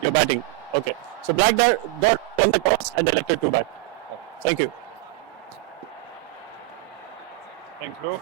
You're batting. Okay. So black dot won the toss and elected to bat. Thank you. Thanks, bro.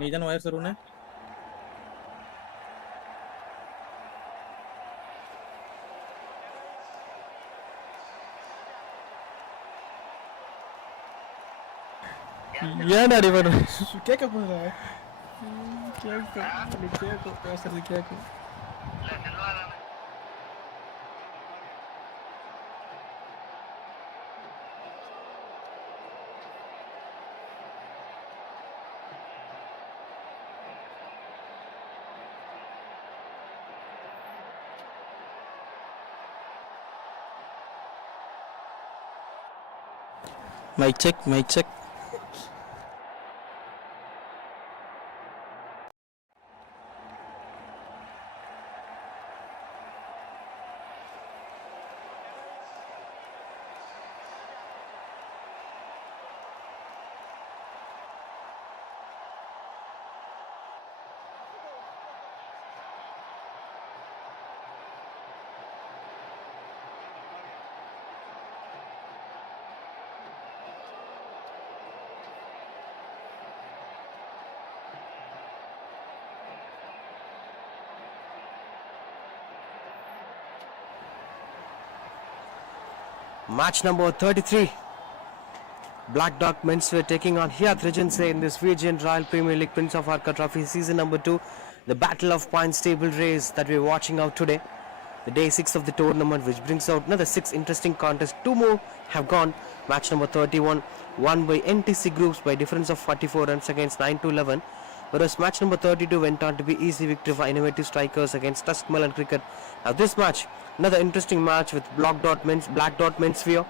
நீ தானே wire சர்வனே ஏன் அடி பண்ண கேட்க போதா கேட்கும் பேசுறது கேட்கும் Mic check, mic check. Match number 33. Black Dog Menswear taking on Hyatt Regency in this Fijian Royal Premier League Prince of Arcot Trophy season number 2. The battle of points table race that we're watching out today. The day 6 of the tournament, which brings out another 6 interesting contests. 2 more have gone. Match number 31 won by NTC Groups by difference of 44 runs against 9-11. Whereas match number 32 went on to be easy victory for Innovative Strikers against Tuskmallan Cricket. Now this match, another interesting match with Black Dot Menswear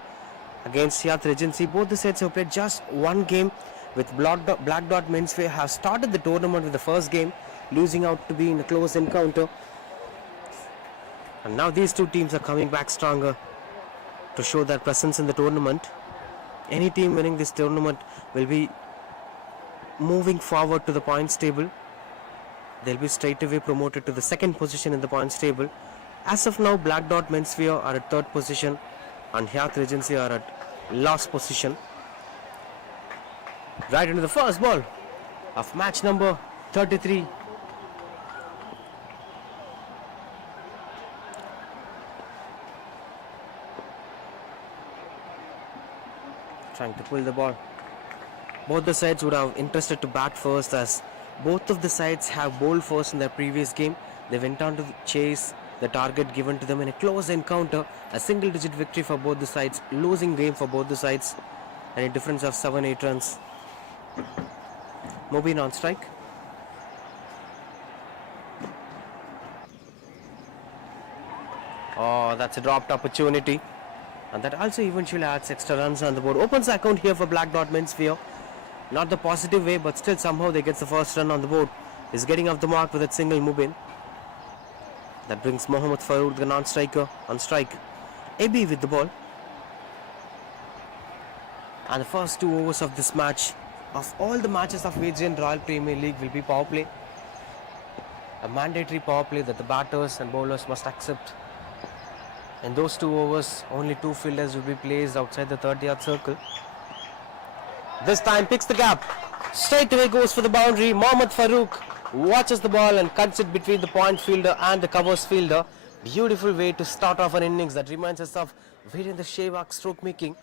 against Hyatt Regency. Both the sides have played just one game, with Black Dot Menswear have started the tournament with the first game, losing out to be in a close encounter. And now these two teams are coming back stronger to show their presence in the tournament. Any team winning this tournament will be moving forward to the points table. They'll be straight away promoted to the second position in the points table. As of now, Black Dot Menswear are at third position and Hyatt Regency are at last position. Right into the first ball of match number 33. Trying to pull the ball. Both the sides would have interested to bat first, as both of the sides have bowled first in their previous game. They went on to chase the target given to them in a close encounter. A single digit victory for both the sides, losing game for both the sides, and a difference of 7-8 runs. Mobin on strike. Oh, that's a dropped opportunity, and that also eventually adds extra runs on the board. Opens the account here for Black Dot Menswear. Not the positive way, but still somehow they get the first run on the board. Is getting off the mark with that single Mubin. That brings Mohammad Farouk, the non-striker, on strike. AB with the ball. And the first 2 overs of this match, of all the matches of Fijian Royal Premier League, will be power play. A mandatory power play that the batters and bowlers must accept. In those 2 overs, only 2 fielders will be placed outside the 30-yard circle. This time picks the gap. Straight away goes for the boundary. Mohammad Farouk watches the ball and cuts it between the point fielder and the covers fielder. Beautiful way to start off an innings that reminds us of Virendra Sehwag stroke making.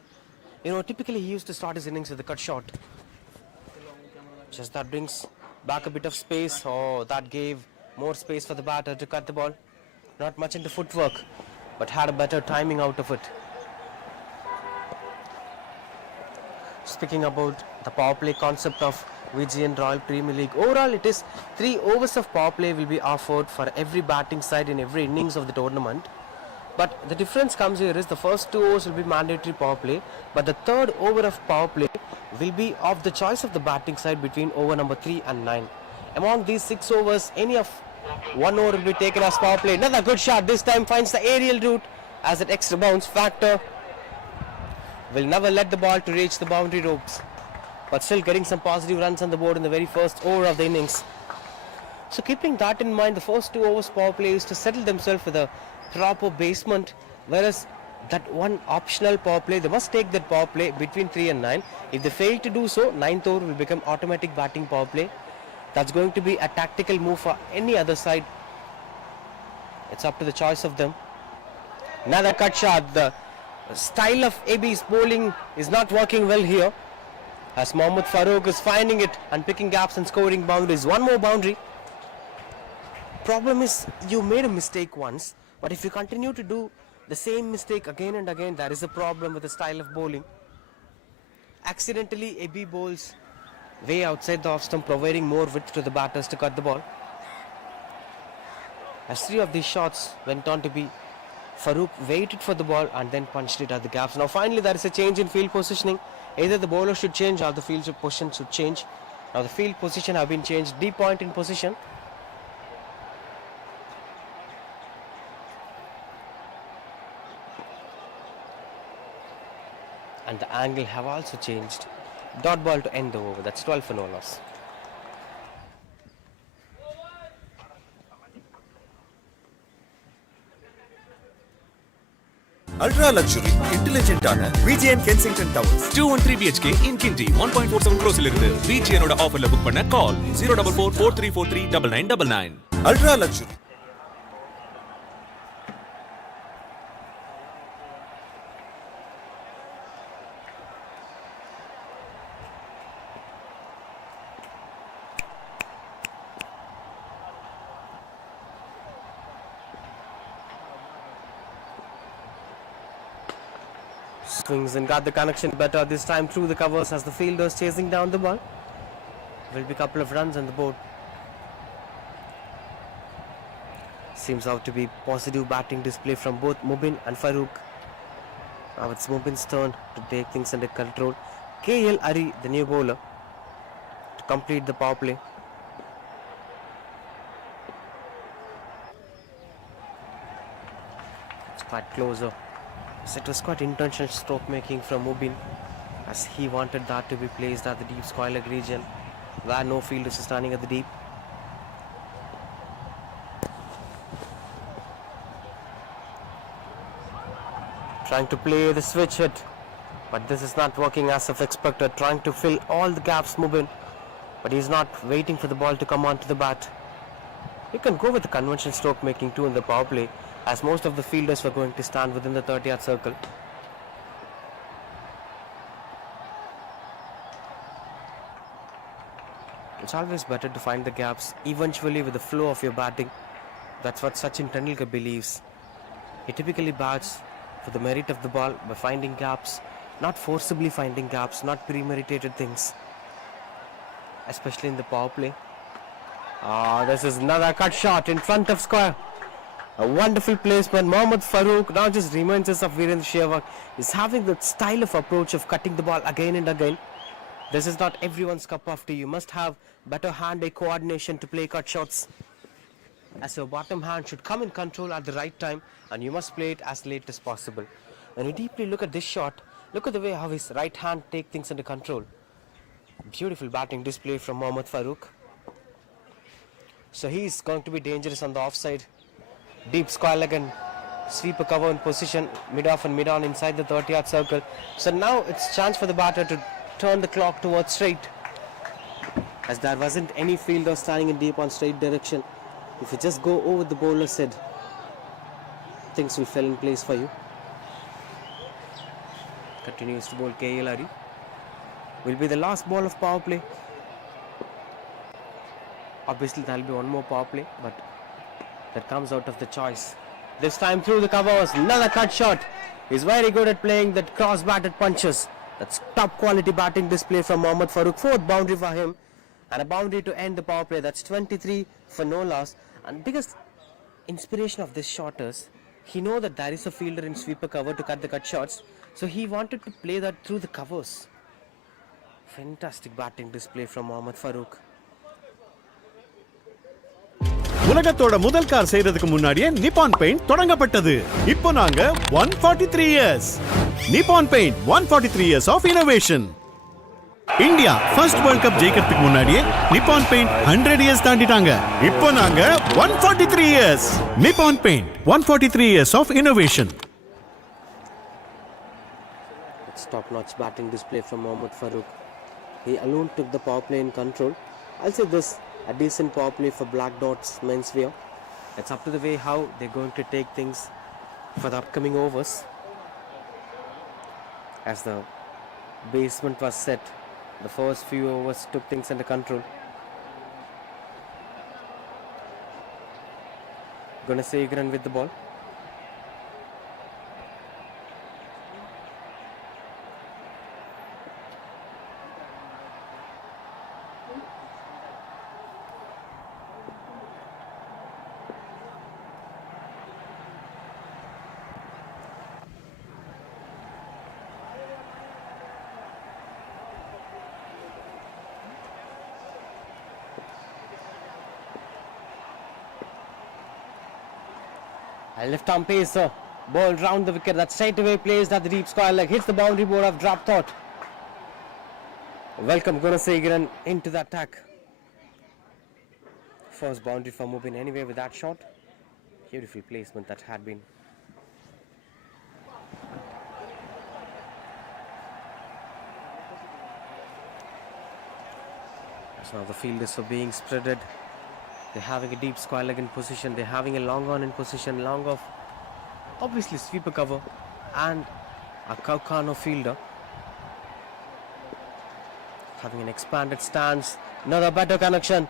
You know, typically he used to start his innings with a cut shot. Just that brings back a bit of space. Oh, that gave more space for the batter to cut the ball. Not much into footwork, but had a better timing out of it. Speaking about the power play concept of Fijian Royal Premier League, overall it is 3 overs of power play will be offered for every batting side in every innings of the tournament. But the difference comes here is the first 2 overs will be mandatory power play, but the third over of power play will be of the choice of the batting side between over number 3 and 9. Among these 6 overs, any of 1 over will be taken as power play. Another good shot, this time finds the aerial route as an extra bounce factor. Will never let the ball to reach the boundary ropes, but still getting some positive runs on the board in the very first over of the innings. So keeping that in mind, the first 2 overs power play is to settle themselves with a proper basement, whereas that one optional power play, they must take that power play between 3 and 9. If they fail to do so, 9th over will become automatic batting power play. That's going to be a tactical move for any other side. It's up to the choice of them. Another cut shot. The style of AB's bowling is not working well here, as Mohammad Farooq is finding it and picking gaps and scoring boundaries. One more boundary. Problem is, you made a mistake once, but if you continue to do the same mistake again and again, there is a problem with the style of bowling. Accidentally, AB bowls way outside the off stump, providing more width to the batters to cut the ball. As 3 of these shots went on to be, Farooq waited for the ball and then punched it at the gaps. Now finally there is a change in field positioning. Either the bowler should change or the field position should change. Now the field position have been changed. Deep point in position. And the angle have also changed. Dot ball to end the over. That's 12 for no loss. Ultra luxury, intelligent ஆன VGN Kensington Towers 213 BHK in Kinti 1.47 crores இலிருந்து VGN ஓட ஆஃபர்ல book பண்ண கால் 04443439999. Ultra luxury. Swings and got the connection better this time through the covers as the fielders chasing down the ball. Will be a couple of runs on the board. Seems out to be positive batting display from both Mubin and Farooq. Now it's Mubin's turn to take things under control. KL Ari, the new bowler, to complete the power play. It's quite closer. So it was quite intentional stroke making from Mubin, as he wanted that to be placed at the deep square leg region where no fielders are standing at the deep. Trying to play the switch hit, but this is not working as of expected. Trying to fill all the gaps, Mubin, but he's not waiting for the ball to come onto the bat. You can go with the conventional stroke making too in the power play, as most of the fielders were going to stand within the 30-yard circle. It's always better to find the gaps eventually with the flow of your batting. That's what Sachin Tendulkar believes. He typically bats for the merit of the ball by finding gaps, not forcibly finding gaps, not premeditated things, especially in the power play. This is another cut shot in front of square. A wonderful placement. Mohammad Farooq now just reminds us of Virendra Sehwag. Is having that style of approach of cutting the ball again and again. This is not everyone's cup of tea. You must have better hand-eye coordination to play cut shots, as your bottom hand should come in control at the right time, and you must play it as late as possible. When you deeply look at this shot, look at the way how his right hand takes things under control. Beautiful batting display from Mohammad Farooq. So he is going to be dangerous on the offside. Deep square leg and sweeper cover in position, mid-off and mid-on inside the 30-yard circle. So now it's chance for the batter to turn the clock towards straight, as there wasn't any fielder standing in deep on straight direction. If you just go over the bowler's head, things will fall in place for you. Continues to bowl KL Ari. Will be the last ball of power play. Obviously there will be one more power play, but that comes out of the choice. This time through the covers, another cut shot. He's very good at playing that cross-batted punches. That's top quality batting display from Mohammad Farooq. 4th boundary for him, and a boundary to end the power play. That's 23 for no loss. And biggest inspiration of this shot is, he know that there is a fielder in sweeper cover to cut the cut shots, so he wanted to play that through the covers. Fantastic batting display from Mohammad Farooq. உலகத்தோட முதல் car செய்யறதுக்கு முன்னாடியே Nippon paint தொடங்கப்பட்டது. இப்போ நாங்க 143 years. Nippon paint 143 years of innovation. India first world cup ஜெயிக்கிறதுக்கு முன்னாடியே நிப்பான் paint 100 years தாண்டிட்டாங்க. இப்போ நாங்க 143 years. Nippon paint 143 years of innovation. It's top-notch batting display from Mohammad Farooq. He alone took the power play in control. I'll say this, a decent power play for Black Dots Menswear. It's up to the way how they're going to take things for the upcoming overs. As the basement was set, the first few overs took things under control. Gunasegaran with the ball. A left arm pacer, ball round the wicket, that straight away placed at the deep square leg, hits the boundary board of drop thought. Welcome Gunasegaran into the attack. First boundary for Mubin anyway with that shot. Beautiful placement that had been. So now the fielders are being spreaded. They're having a deep square leg in position. They're having a long on in position. Long off. Obviously sweeper cover. And a Kaukano fielder. Having an expanded stance. Another better connection.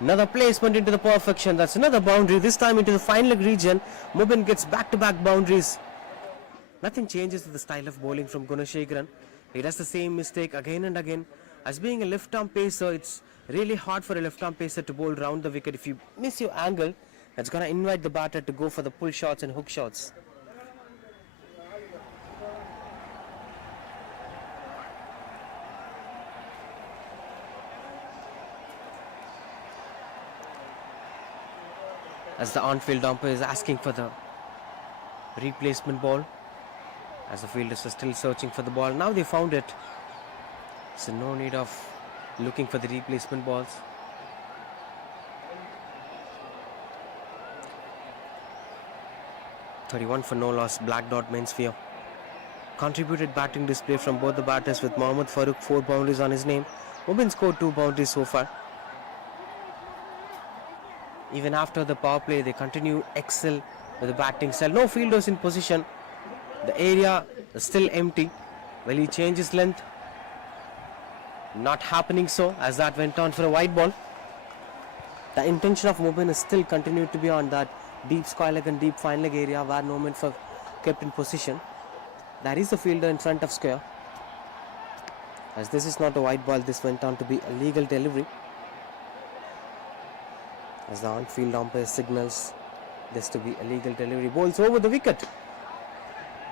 Another placement into the perfection. That's another boundary. This time into the fine leg region. Mubin gets back-to-back boundaries. Nothing changes with the style of bowling from Gunasegaran. He does the same mistake again and again. As being a left-arm pacer, it's really hard for a left-arm pacer to bowl round the wicket. If you miss your angle, that's going to invite the batter to go for the pull shots and hook shots. As the on-field umpire is asking for the replacement ball. As the fielders are still searching for the ball. Now they found it. So no need of looking for the replacement balls. (31 for no loss). Black Dot Menswear. Contributed batting display from both the batters with Mohammad Farooq 4 boundaries on his name. Mubin scored 2 boundaries so far. Even after the power play, they continue excel with the batting style. No fielders in position. The area is still empty. Will he change his length? Not happening so, as that went on for a wide ball. The intention of Mubin is still continued to be on that deep square leg and deep fine leg area where no men for kept in position. There is a fielder in front of square. As this is not a wide ball, this went on to be a legal delivery. As the on-field umpire signals this to be a legal delivery. Bowls over the wicket.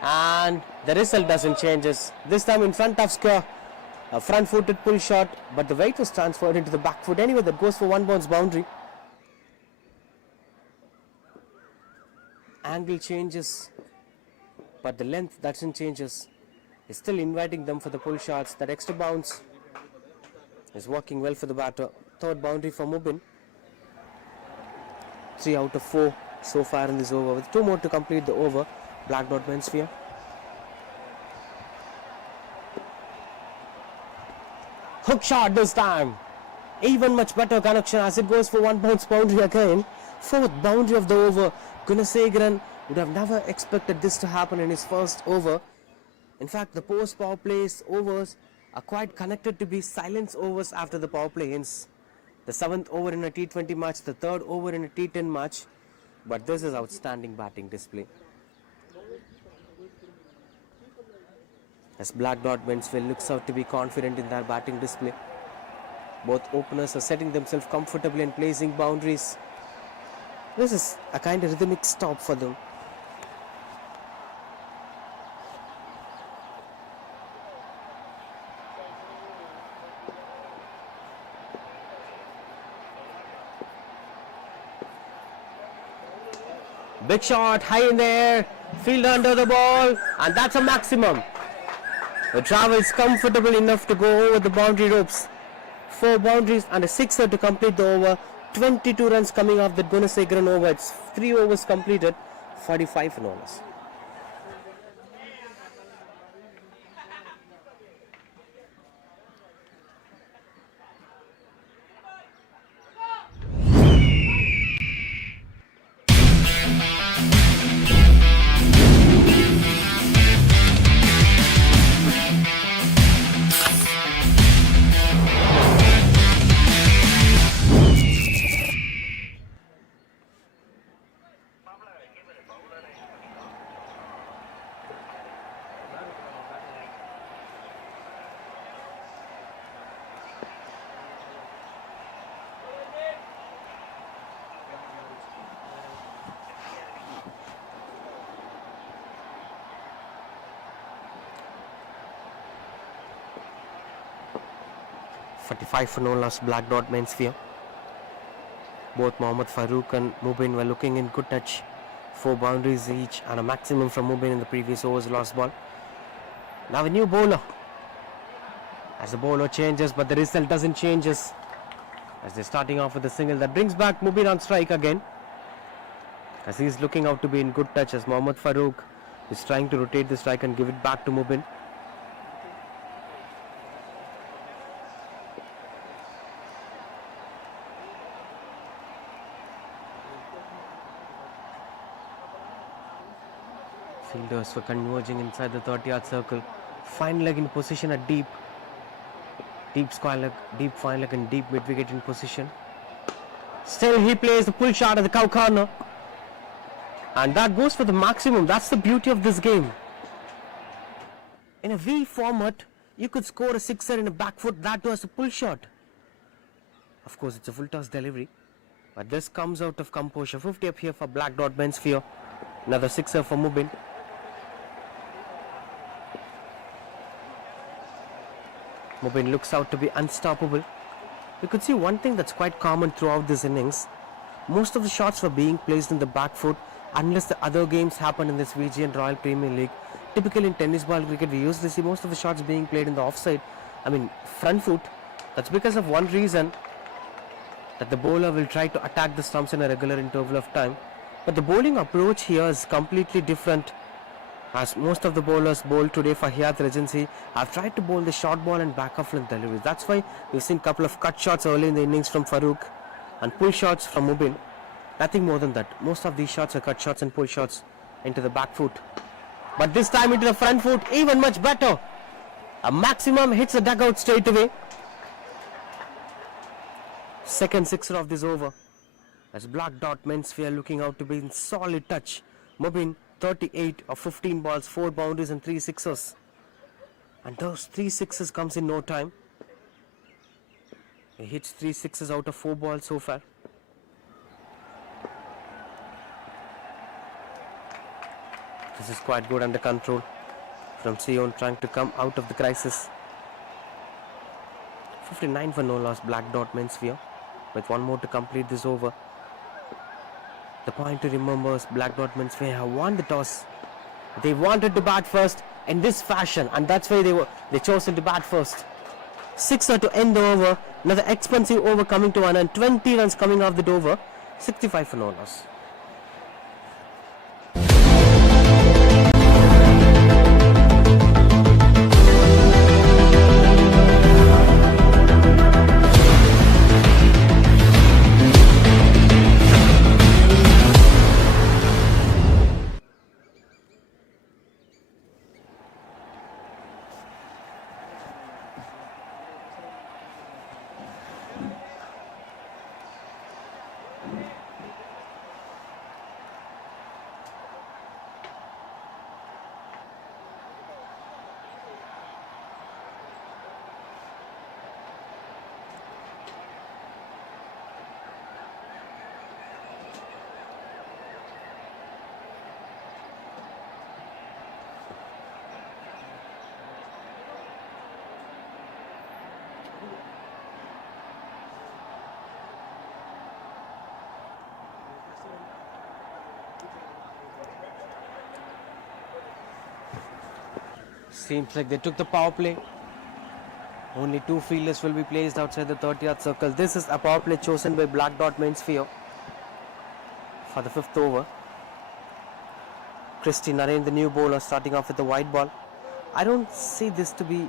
And the result doesn't change. This time in front of square. A front-footed pull shot, but the weight was transferred into the back foot. Anyway, that goes for 1 bounce boundary. Angle changes, but the length doesn't changes. Is still inviting them for the pull shots. That extra bounce is working well for the batter. 3rd boundary for Mubin. 3 out of 4 so far in this over, with 2 more to complete the over. Black Dot Menswear. Hook shot this time. Even much better connection as it goes for 1 bounce boundary again. 4th boundary of the over. Gunasegaran would have never expected this to happen in his first over. In fact, the post power plays overs are quite connected to be silence overs after the power play ends. The 7th over in a T20 match, the 3rd over in a T10 match. But this is outstanding batting display. As Black Dot Menswear looks out to be confident in their batting display. Both openers are setting themselves comfortably and placing boundaries. This is a kind of rhythmic stop for them. Big shot, high in the air, fielder under the ball, and that's a maximum. The travels comfortable enough to go over the boundary ropes. 4 boundaries and a 6er to complete the over. 22 runs coming off the Gunasegaran over. It's 3 overs completed, 45 for no loss. 45 for no loss, black dot Menswear. Both Mohammad Farouk and Mubin were looking in good touch. 4 boundaries each and a maximum from Mubin in the previous overs lost ball. Now a new bowler. As the bowler changes, but the result doesn't change as they're starting off with a single that brings back Mubin on strike again. As he's looking out to be in good touch as Mohammad Farouk is trying to rotate the strike and give it back to Mubin. Fielders were converging inside the 30-yard circle. Fine leg in position at deep square leg, deep fine leg and deep mid wicket in position. Still he plays the pull shot at the cow corner. And that goes for the maximum. That's the beauty of this game. In a V format, you could score a sixer in a back foot, that was a pull shot. Of course, it's a full toss delivery. But this comes out of composure. 50 up here for black dot Menswear. Another sixer for Mubin. Mubin looks out to be unstoppable. You could see one thing that's quite common throughout this innings. Most of the shots were being placed in the back foot unless the other games happen in this VGN Royal Premier League. Typically in tennis ball cricket, we usually see most of the shots being played in the offside. Front foot. That's because of one reason, that the bowler will try to attack the stumps in a regular interval of time. But the bowling approach here is completely different, as most of the bowlers bowled today for Hyatt Regency have tried to bowl the short ball and back off length deliveries. That's why we've seen a couple of cut shots early in the innings from Farouk and pull shots from Mubin. Nothing more than that. Most of these shots are cut shots and pull shots into the back foot. But this time into the front foot, even much better. A maximum hits the dugout straight away. Second sixer of this over. As black dot Menswear looking out to be in solid touch. Mubin 38 of 15 balls, 4 boundaries and 3 sixers. And those 3 sixes comes in no time. He hits 3 sixes out of 4 balls so far. This is quite good under control from Sion, trying to come out of the crisis. 59 for no loss, black dot Menswear, with one more to complete this over. The point to remember is black dot Menswear have won the toss. They wanted to bat first in this fashion, and that's why they chose to bat first. Sixer to end the over. Another expensive over coming to an end. 20 runs coming off the over. 65 for no loss. Seems like they took the power play. Only 2 fielders will be placed outside the 30-yard circle. This is a power play chosen by black dot Menswear for the 5th over. Christy Narain, the new bowler, starting off with the wide ball. I don't see this to be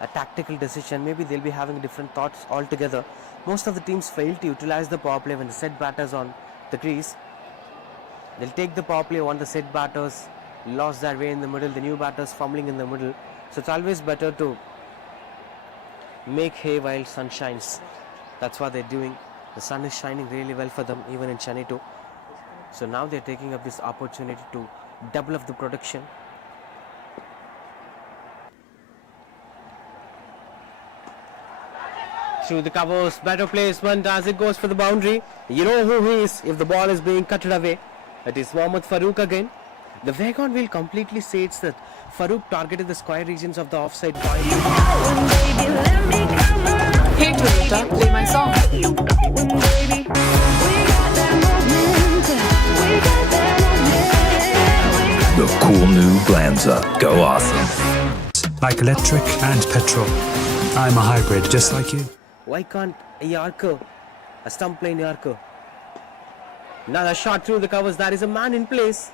a tactical decision. Maybe they'll be having different thoughts altogether. Most of the teams fail to utilize the power play when the set batters on the crease. They'll take the power play when the set batters lost their way in the middle, the new batters fumbling in the middle. So it's always better to make hay while sun shines. That's what they're doing. The sun is shining really well for them, even in Chennai too. So now they're taking up this opportunity to double up the production. Through the covers, better placement as it goes for the boundary. You know who he is if the ball is being cutted away. It is Mohammad Farouk again. The Wagon wheel completely states that Farouk targeted the square regions of the offside point. Here Twitter, play my song. The cool new Glanza. Go awesome. Like electric and petrol. I'm a hybrid, just like you. Why can't a Arcot, a stump plane Arcot? Another shot through the covers. There is a man in place.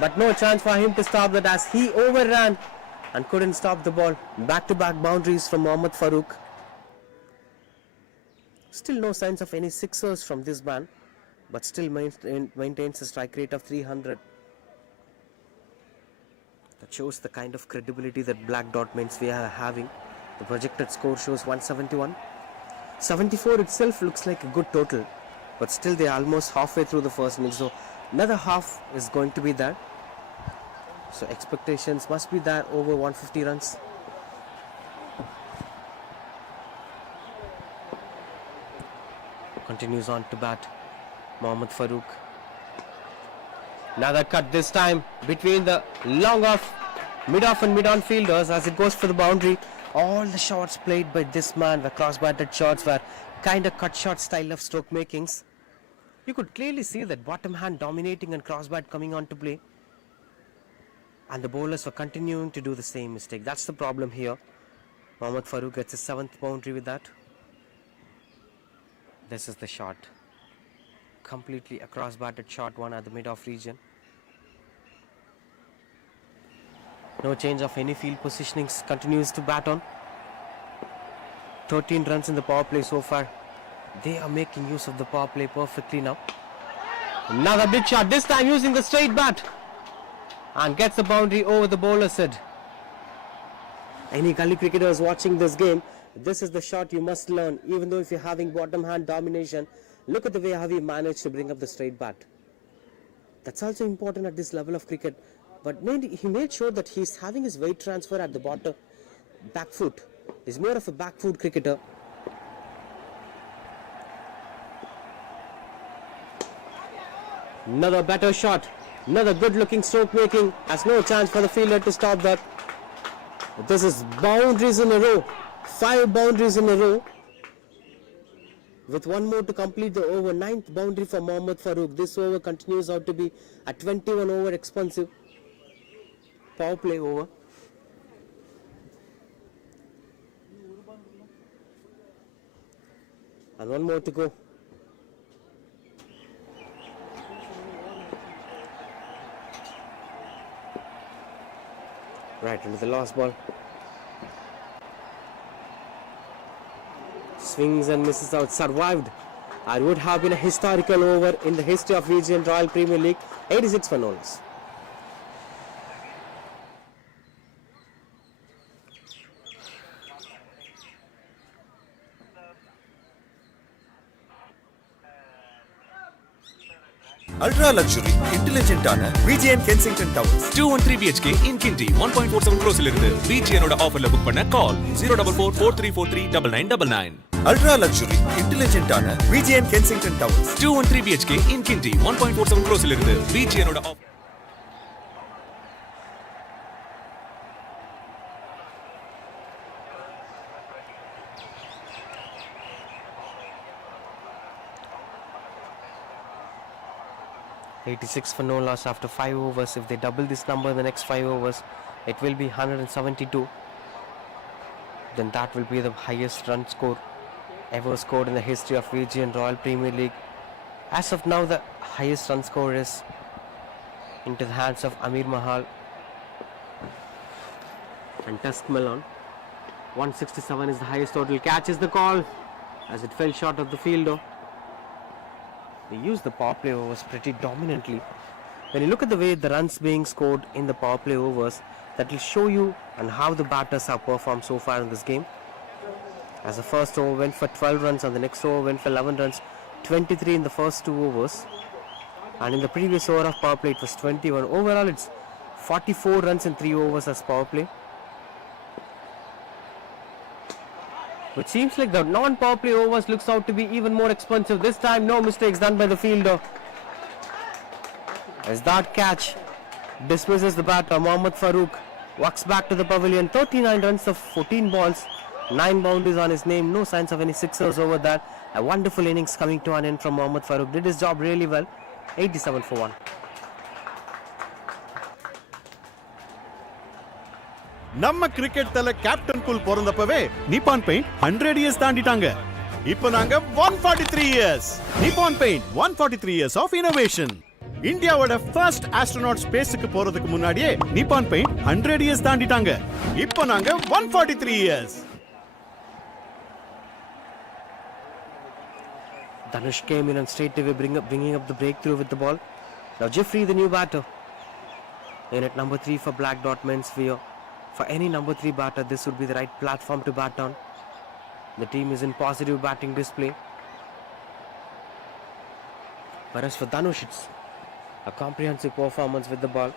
But no chance for him to stop that as he overran and couldn't stop the ball. Back-to-back boundaries from Mohammad Farooq. Still no signs of any sixers from this man, but still maintains a strike rate of 300. That shows the kind of credibility that Black Dot Menswear are having. The projected score shows 171. 74 itself looks like a good total, but still they are almost halfway through the first innings, so another half is going to be there. So expectations must be there over 150 runs. Continues on to bat Mohammad Farooq. Another cut this time between the long off, mid-off and mid-on fielders as it goes for the boundary. All the shots played by this man were cross-batted shots, were kind of cut shot style of stroke makings. You could clearly see that bottom hand dominating and cross-bat coming on to play. And the bowlers were continuing to do the same mistake. That's the problem here. Mohammad Farooq gets his 7th boundary with that. This is the shot. Completely a cross-batted shot, one at the mid-off region. No change of any field positionings. Continues to bat on. 13 runs in the power play so far. They are making use of the power play perfectly now. Another big shot, this time using the straight bat. And gets the boundary over the bowler's head. Any gully cricketers watching this game, this is the shot you must learn. Even though if you're having bottom hand domination, look at the way how he managed to bring up the straight bat. That's also important at this level of cricket. But he made sure that he's having his weight transfer at the bottom, back foot. He's more of a back foot cricketer. Another better shot. Another good looking stroke making. Has no chance for the fielder to stop that. This is boundaries in a row. 5 boundaries in a row. With one more to complete the over. 9th boundary for Mohammad Farooq. This over continues out to be a 21 over expansive power play over. And one more to go. Right into the last ball. Swings and misses out. Survived. It would have been a historical over in the history of VGN Royal Premier League. 86 for no loss. Ultra luxury, intelligent ஆன VGN Kensington Towers. 213 BHK in Kinti 1.47 crores இலிருந்து VGN ஓட ஆஃபர்ல book பண்ண கால் 04443439999. Ultra luxury, intelligent ஆன VGN Kensington Towers. 213 BHK in Kinti 1.47 crores இலிருந்து VGN ஓட offer. $86 for no loss after 5 overs. If they double this number in the next 5 overs, it will be 172. Then that will be the highest run score ever scored in the history of VGN Royal Premier League. As of now, the highest run score is into the hands of Amir Mahal and Tusk Malone. 167 is the highest total. Catches the call as it fell short of the fielder. They used the power play overs pretty dominantly. When you look at the way the runs being scored in the power play overs, that will show you and how the batters have performed so far in this game. As the first over went for 12 runs and the next over went for 11 runs, 23 in the first 2 overs. And in the previous over of power play it was 21. Overall it's 44 runs in 3 overs as power play. It seems like the non-power play overs looks out to be even more expensive. This time no mistakes done by the fielder. As that catch dismisses the batter, Mohammad Farooq walks back to the pavilion. 39 runs of 14 balls. 9 boundaries on his name. No signs of any sixers over that. A wonderful innings coming to an end from Mohammad Farooq. Did his job really well. 87 for 1. நம்ம cricket Thala captain cool பிறந்தப்பவே Nippon paint 100 years தாண்டிட்டாங்க. இப்போ நாங்க 143 years. Nippon paint 143 years of innovation. இந்தியாவோட first astronaut ஸ்பேஸ்க்கு போறதுக்கு முன்னாடியே நிப்பான் paint 100 years தாண்டிட்டாங்க. இப்போ நாங்க 143 years. Dhanush came in and straight away bringing up the breakthrough with the ball. Now Jeffrey, the new batter. In at number 3 for Black Dot Menswear. For any number 3 batter, this would be the right platform to bat on. The team is in positive batting display. Whereas for Dhanush, it's a comprehensive performance with the ball.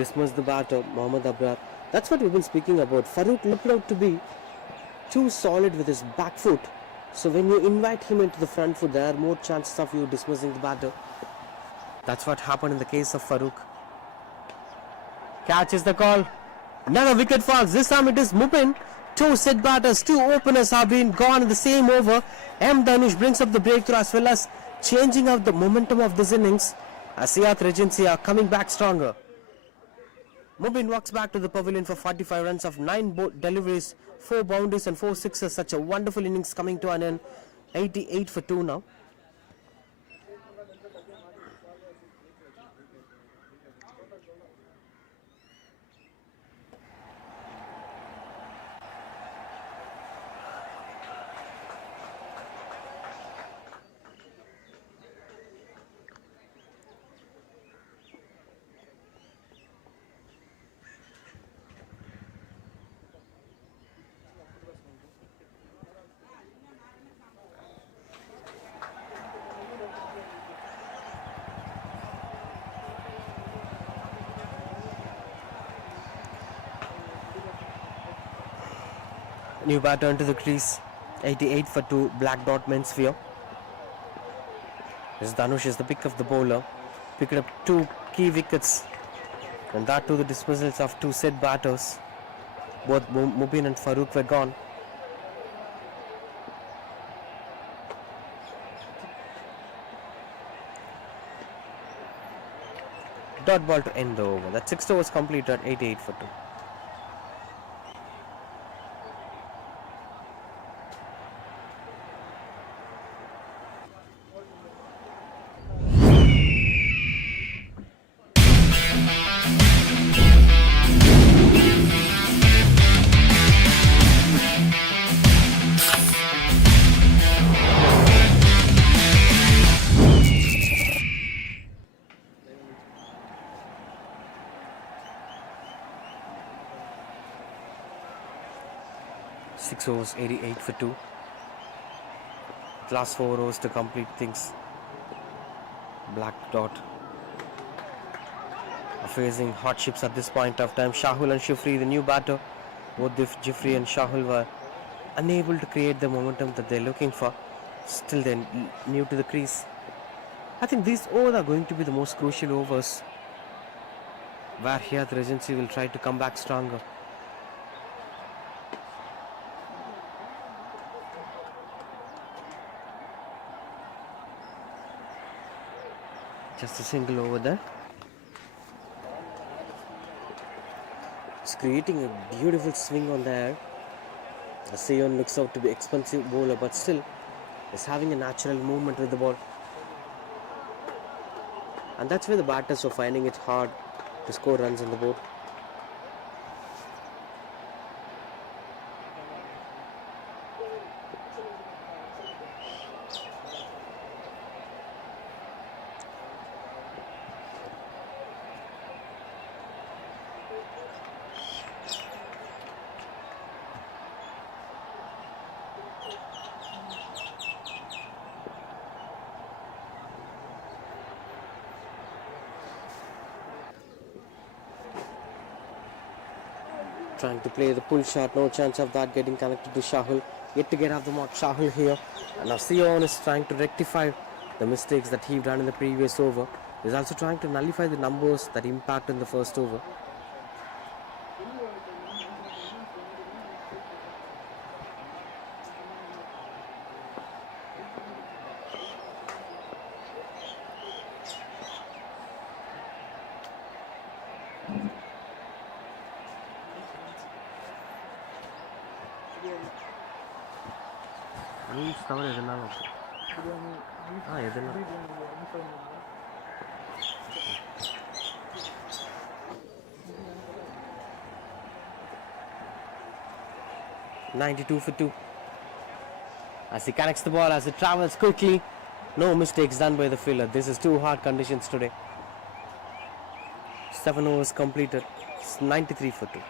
Dismissed the batter, Mohammad Abrar. That's what we've been speaking about. Farooq looked out to be too solid with his back foot. So when you invite him into the front foot, there are more chances of you dismissing the batter. That's what happened in the case of Farooq. Catch is the call. Another wicket falls. This time it is Mupin. 2 set batters, 2 openers have been gone in the same over. M. Dhanush brings up the breakthrough as well as changing up the momentum of this innings as Hyatt Regency are coming back stronger. Mupin walks back to the pavilion for 45 runs of 9 deliveries, 4 boundaries and 4 sixes. Such a wonderful innings coming to an end. 88 for 2 now. New batter into the crease. 88 for 2. Black Dot Menswear. This Dhanush is the pick of the bowler. Picked up 2 key wickets. And that too the dismissals of 2 set batters. Both Mubin and Farooq were gone. Dot ball to end the over. That 6th over was completed. 88 for 2. Six overs, 88 for 2. Last 4 overs to complete things. Black Dot are facing hardships at this point of time. Shahul and Shifri, the new batter. Both Jeffrey and Shahul were unable to create the momentum that they're looking for. Still then new to the crease. I think these overs are going to be the most crucial overs where Hyatt Regency will try to come back stronger. Just a single over there. It's creating a beautiful swing on the air. Sion looks out to be expensive bowler, but still is having a natural movement with the ball. And that's where the batters are finding it hard to score runs on the board. Trying to play the pull shot, no chance of that getting connected to Shahul. Yet to get off the mark, Shahul here. And now Sion is trying to rectify the mistakes that he done in the previous over. He's also trying to nullify the numbers that impact in the first over. Meals தவிர எதுனாலும் எதுனா 92 for 2. As he connects the ball, as it travels quickly. No mistakes done by the fielder. This is too hard conditions today. 7 overs completed. It's 93 for 2.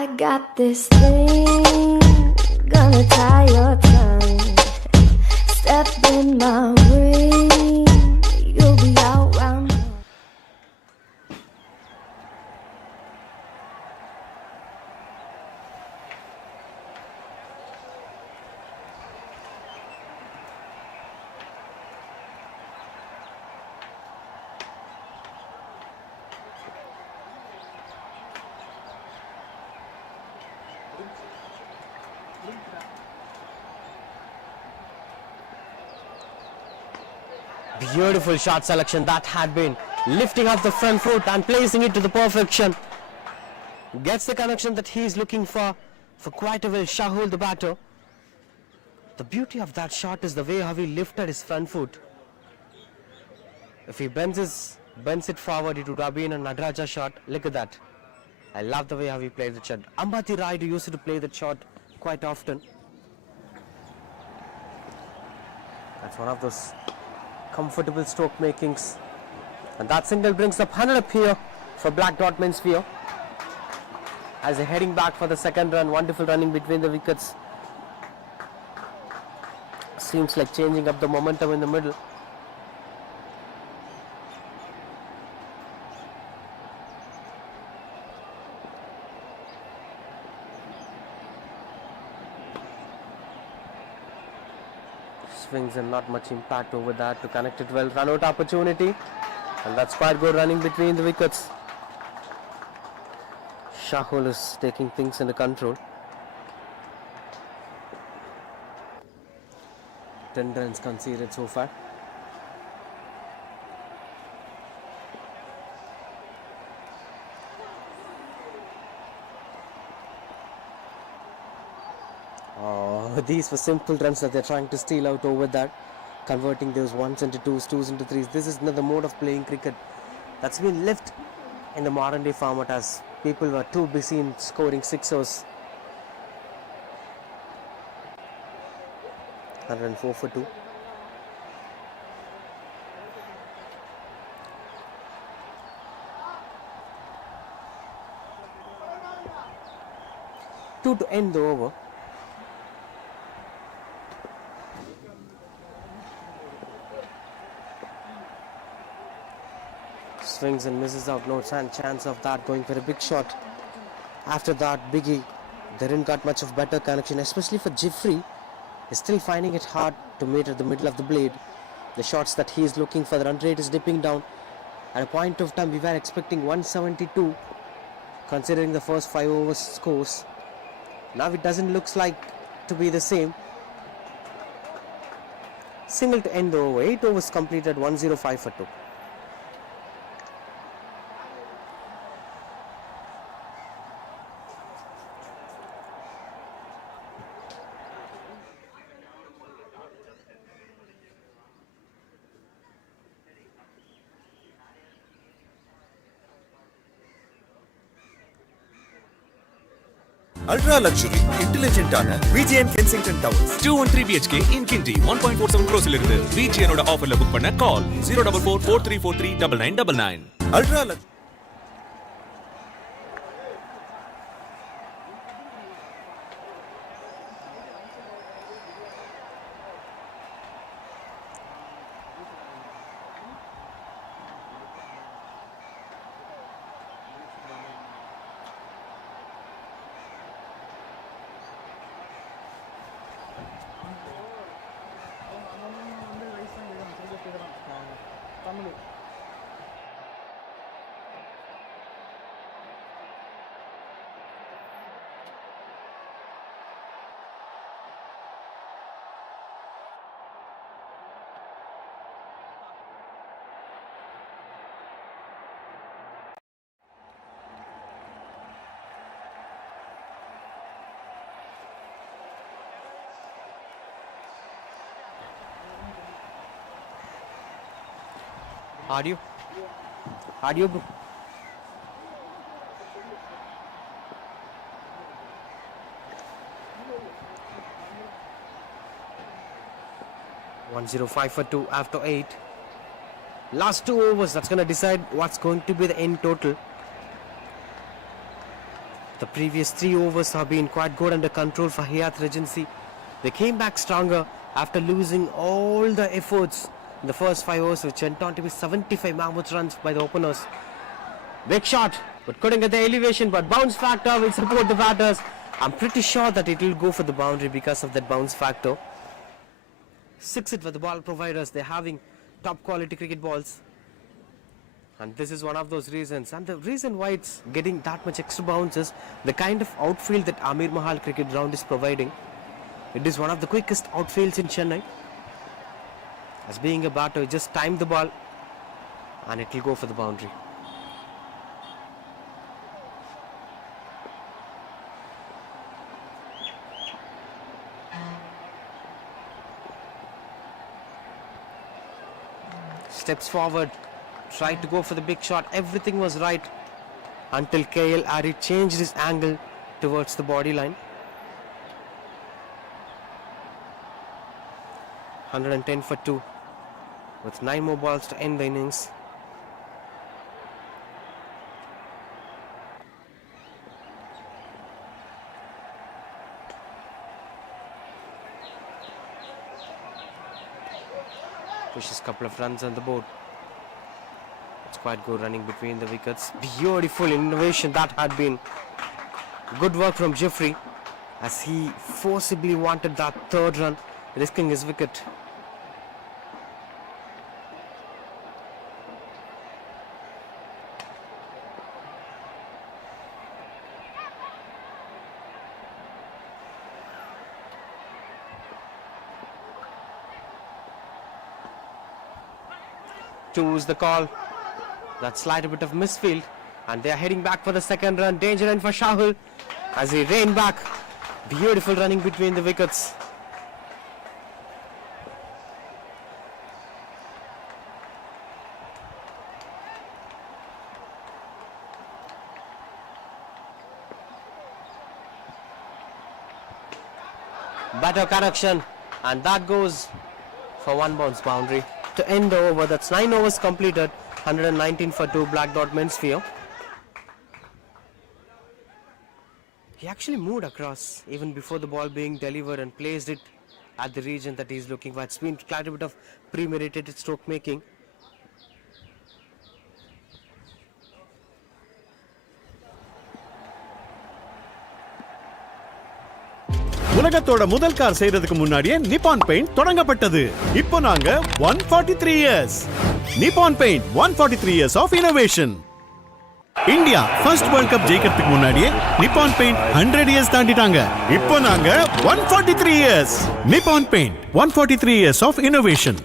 I got this thing, gonna tie your tongue. Step in my way, you'll be out round. Beautiful shot selection that had been lifting up the front foot and placing it to the perfection. Gets the connection that he is looking for quite a while. Shahul the batter. The beauty of that shot is the way how he lifted his front foot. If he bends it forward, it would have been a Nadraja shot. Look at that. I love the way how he played the shot. Ambati Raidu used to play that shot quite often. That's one of those comfortable stroke makings, and that single brings up 100 up here for Black Dot Menswear as they're heading back for the second run. Wonderful running between the wickets. Seems like changing up the momentum in the middle. Swings and not much impact over that to connect it well. Run out opportunity, and that's quite good running between the wickets. Shahul is taking things under control. 10 runs conceded so far. These were simple runs that they're trying to steal out over that, converting those ones into twos, twos into threes. This is another mode of playing cricket that's been left in the modern day format as people were too busy in scoring sixers. 104 for 2. Two to end the over. Swings and misses out, no chance of that going for a big shot. After that, Biggie, they didn't got much of better connection, especially for Jeffrey. He's still finding it hard to meet at the middle of the blade. The shots that he is looking for, the run rate is dipping down. At a point of time, we were expecting 172, considering the first 5 overs scores. Now it doesn't look like to be the same. Single to end the over. 8 overs completed, 105 for 2. Ultra luxury, intelligent ஆன VGN Kensington Towers. 213 BHK in Kinti 1.47 crores இலிருந்து VGN ஓட ஆஃபர்ல book பண்ண கால் 04443439999. Ultra luxury. Audio, bro. .105 for 2 after 8. Last 2 overs, that's going to decide what's going to be the end total. The previous 3 overs have been quite good under control for Hyatt Regency. They came back stronger after losing all the efforts in the first 5 overs, which went on to be 75 mammoth runs by the openers. Big shot, but couldn't get the elevation, but bounce factor will support the batters. I'm pretty sure that it will go for the boundary because of that bounce factor. 6 it for the ball providers. They're having top quality cricket balls, and this is one of those reasons, and the reason why it's getting that much extra bounce is the kind of outfield that Amir Mahal cricket ground is providing. It is one of the quickest outfields in Chennai. As being a batter, just time the ball and it will go for the boundary. Steps forward, tried to go for the big shot. Everything was right until KL Ari changed his angle towards the body line. 110 for 2 with 9 more balls to end the innings. Pushes a couple of runs on the board. It's quite good running between the wickets. Beautiful innovation that had been. Good work from Jeffrey as he forcibly wanted that 3rd run, risking his wicket. Choose the call. That slight bit of misfield, and they are heading back for the 2nd run. Danger end for Shahul as he reined back. Beautiful running between the wickets. Better correction, and that goes for 1 bounce boundary. To end the over, that's 9 overs completed. 119 for 2, black dot Menswear. He actually moved across even before the ball being delivered and placed it at the region that he's looking for. It's been quite a bit of premeditated stroke making. உலகத்தோட முதல் car செய்யறதுக்கு முன்னாடியே Nippon paint தொடங்கப்பட்டது. இப்போ நாங்க 143 years. Nippon paint 143 years of innovation. India first world cup ஜெயிக்கிறதுக்கு முன்னாடியே நிப்பான் paint 100 years தாண்டிட்டாங்க. இப்போ நாங்க 143 years. Nippon paint 143 years of innovation.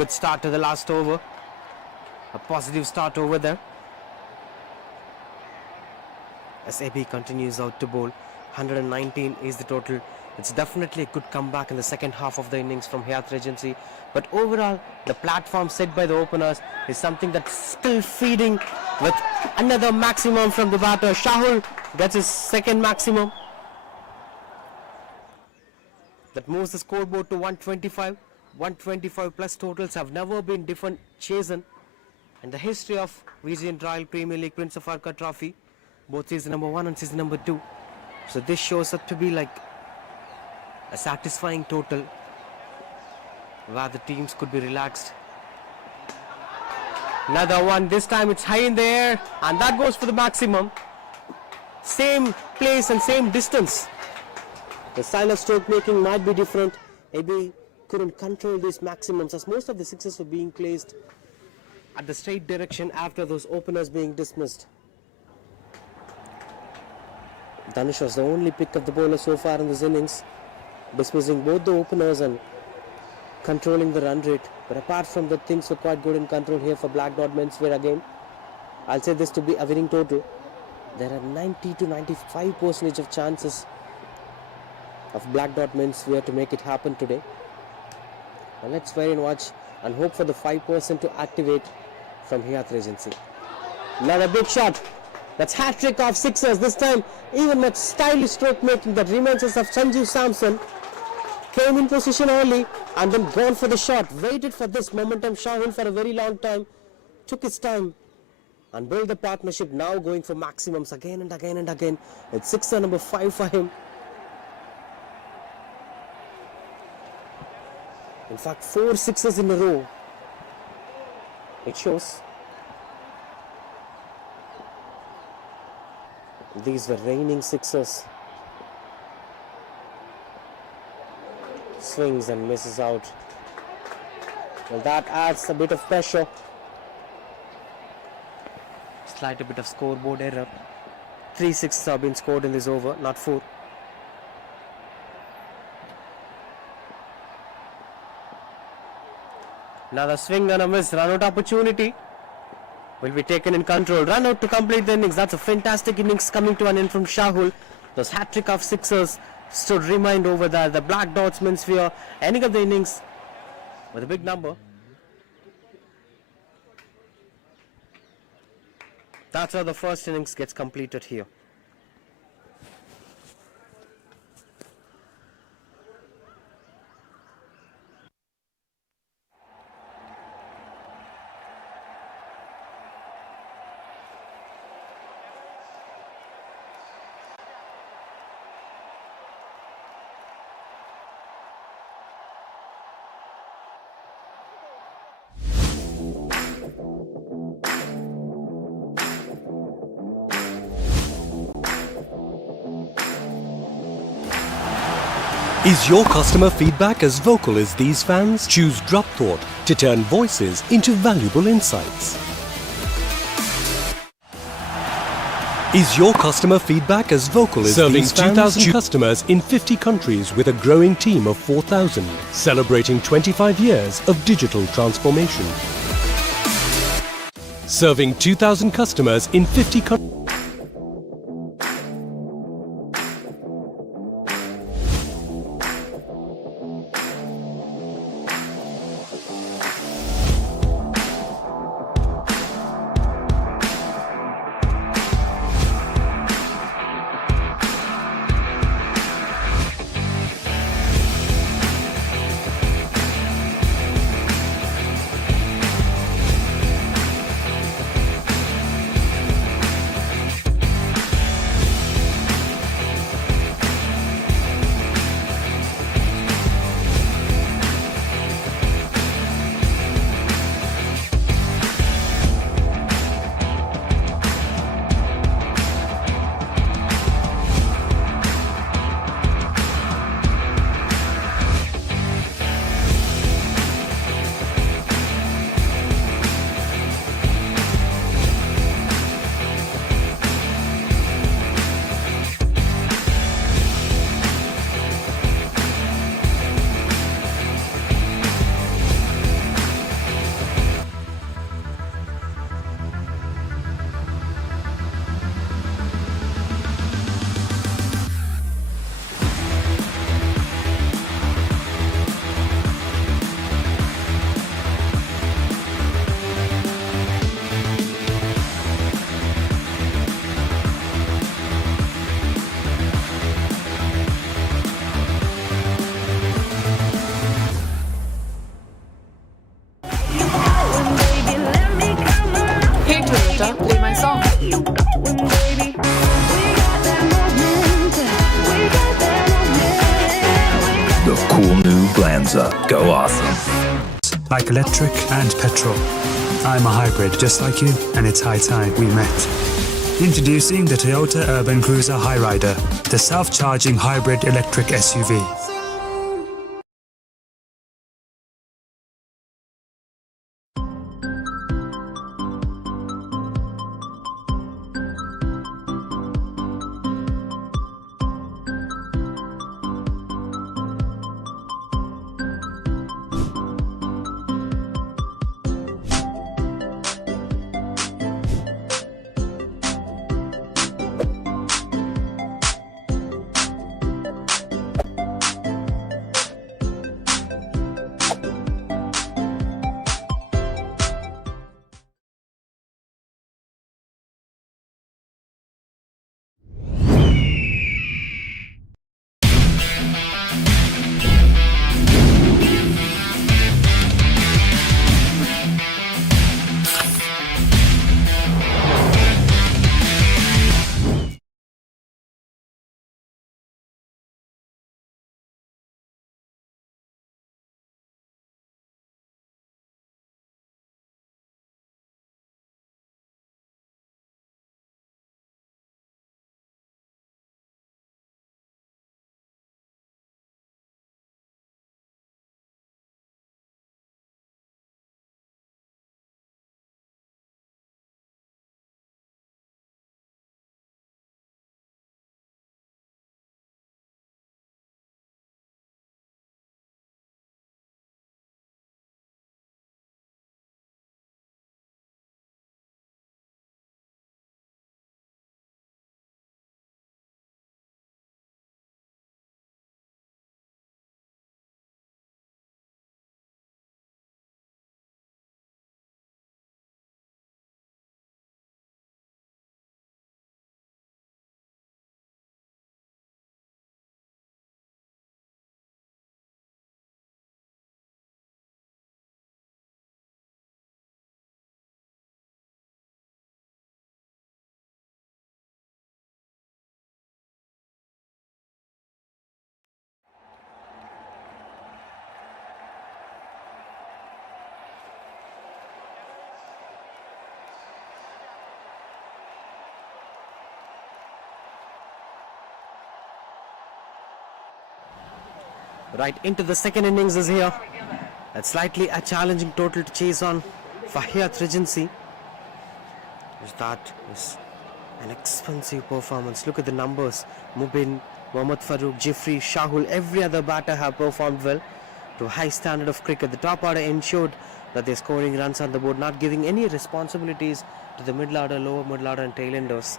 Good start to the last over. A positive start over there. As AB continues out to bowl. 119 is the total. It's definitely a good comeback in the second half of the innings from Hyatt Regency. But overall, the platform set by the openers is something that's still feeding with another maximum from the batter. Shahul gets his second maximum. That moves the scoreboard to 125. 125 plus totals have never been different chosen in the history of Vijayan Royal Premier League Prince of Arcot Trophy, both season number 1 and season number 2. So this shows up to be like a satisfying total where the teams could be relaxed. Another one, this time it's high in the air, and that goes for the maximum. Same place and same distance. The style of stroke making might be different. AB couldn't control these maximums as most of the sixes were being placed at the straight direction after those openers being dismissed. Danish was the only pick of the bowler so far in this innings, dismissing both the openers and controlling the run rate. But apart from that, things were quite good in control here for Black Dot Menswear again. I'll say this to be a winning total. There are 90 to 95% of chances of Black Dot Menswear to make it happen today. Now let's wait and watch and hope for the 5% to activate from Hyatt Regency. Another big shot. That's hat-trick of sixers. This time even much stylish stroke making that reminds us of Sanju Samson. Came in position early and then gone for the shot. Waited for this momentum Shahul for a very long time. Took his time and built the partnership. Now going for maximums again and again and again. It's sixer number 5 for him. In fact, 4 sixes in a row. It shows. These were reigning sixes. Swings and misses out. Well, that adds a bit of pressure. Slight bit of scoreboard error. 3 sixes have been scored in this over, not 4. Another swing and a miss. Run out opportunity will be taken in control. Run out to complete the innings. That's a fantastic innings coming to an end from Shahul. Those hat-trick of sixers stood remind over there. The Black Dots Menswear ending up the innings with a big number. That's how the first innings gets completed here. Is your customer feedback as vocal as these fans? Choose DropThought to turn voices into valuable insights. Is your customer feedback as vocal as Serving these fans? 2,000 customers in 50 countries with a growing team of 4,000, celebrating 25 years of digital transformation. Serving 2,000 customers in 50 countries. Play my song. The cool new Glanza. Go awesome. Like electric and petrol. I'm a hybrid just like you, and it's high time we met. Introducing the Toyota Urban Cruiser Hyrider, the self-charging hybrid electric SUV. right into the second innings is here. That's slightly a challenging total to chase on for Hyatt Regency. That is an expensive performance. Look at the numbers. Mubin, Mohammad Farooq, Jeffrey, Shahul, every other batter have performed well to a high standard of cricket. The top order ensured that they're scoring runs on the board, not giving any responsibilities to the middle order, lower middle order and tailenders.